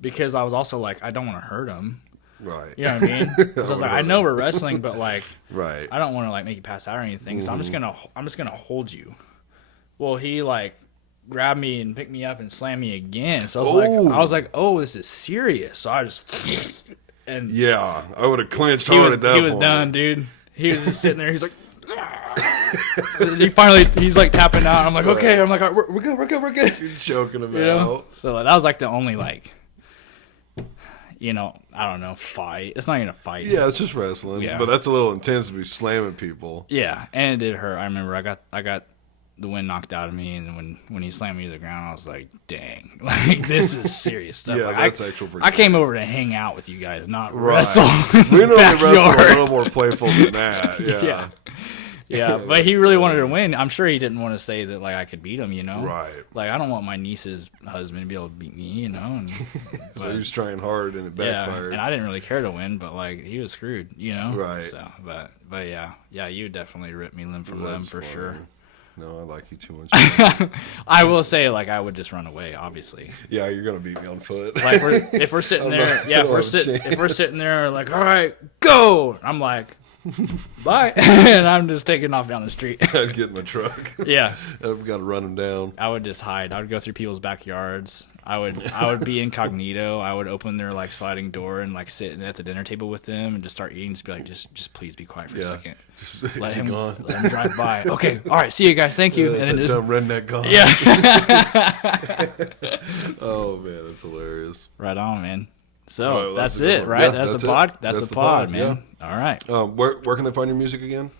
because I was also like, I don't want to hurt him. Right. You know what I mean? So I was like, I know we're wrestling, but like, right. I don't want to like make you pass out or anything. So I'm just gonna hold you. Well, he like grabbed me and picked me up and slammed me again. So I was like, oh, this is serious. So I just and yeah, I would have clenched hard at that point. He was done, dude. He was just sitting there. He's like, he's like tapping out. I'm like, okay. I'm like, all right, we're good. You're choking him out. So that was like the only like, you know, I don't know, fight. It's not even a fight. Yeah, it's just wrestling. Yeah. But that's a little intense to be slamming people. Yeah, and it did hurt. I remember I got the wind knocked out of me, and when he slammed me to the ground, I was like, dang, like this is serious stuff. Yeah, like, that's actual. I came over to hang out with you guys, not wrestle. We normally wrestle a little more playful than that. Yeah. Yeah, but he really wanted to win. I'm sure he didn't want to say that like I could beat him, you know. Right. Like I don't want my niece's husband to be able to beat me, you know. And, so he was trying hard and it backfired. Yeah, and I didn't really care to win, but like he was screwed, you know. Right. So, but yeah, you definitely ripped me limb from limb for sure. No, I like you too much. I will say, like, I would just run away, obviously. Yeah, you're gonna beat me on foot. Like, if we're sitting there, if we're sitting there, like, all right, go. I'm like, bye, and I'm just taking off down the street. I'd get in my truck. Yeah, I've got to run him down. I would just hide. I would go through people's backyards. I would be incognito. I would open their like sliding door and like sit at the dinner table with them and just start eating. Just be like, just please be quiet for a second. Just let him drive by. Okay, all right, see you guys. Thank you. And then just dumb redneck gone. Yeah. Oh man, that's hilarious. Right on, man. So that's it, right? Yeah, that's a pod. That's a pod, man. Yeah. All right. Where can they find your music again?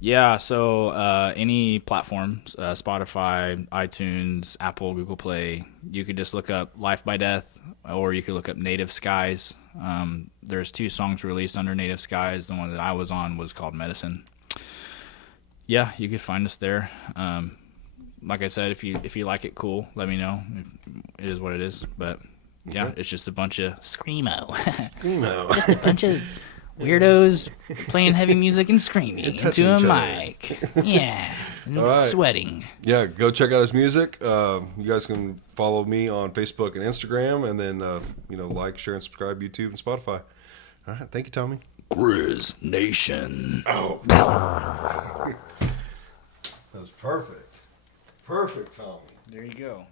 Yeah, so any platforms, Spotify, iTunes, Apple, Google Play, you could just look up Life by Death, or you could look up Native Skies. There's 2 songs released under Native Skies. The one that I was on was called Medicine. Yeah, you could find us there. Like I said, if you like it, cool, let me know. It is what it is, but yeah, it's just a bunch of screamo. Just a bunch of weirdos playing heavy music and screaming into a mic. Yeah. Right. Sweating. Yeah, go check out his music. You guys can follow me on Facebook and Instagram, and then like, share, and subscribe YouTube and Spotify. All right, thank you, Tommy. Grizz Nation. Oh. That was perfect. Perfect, Tommy. There you go.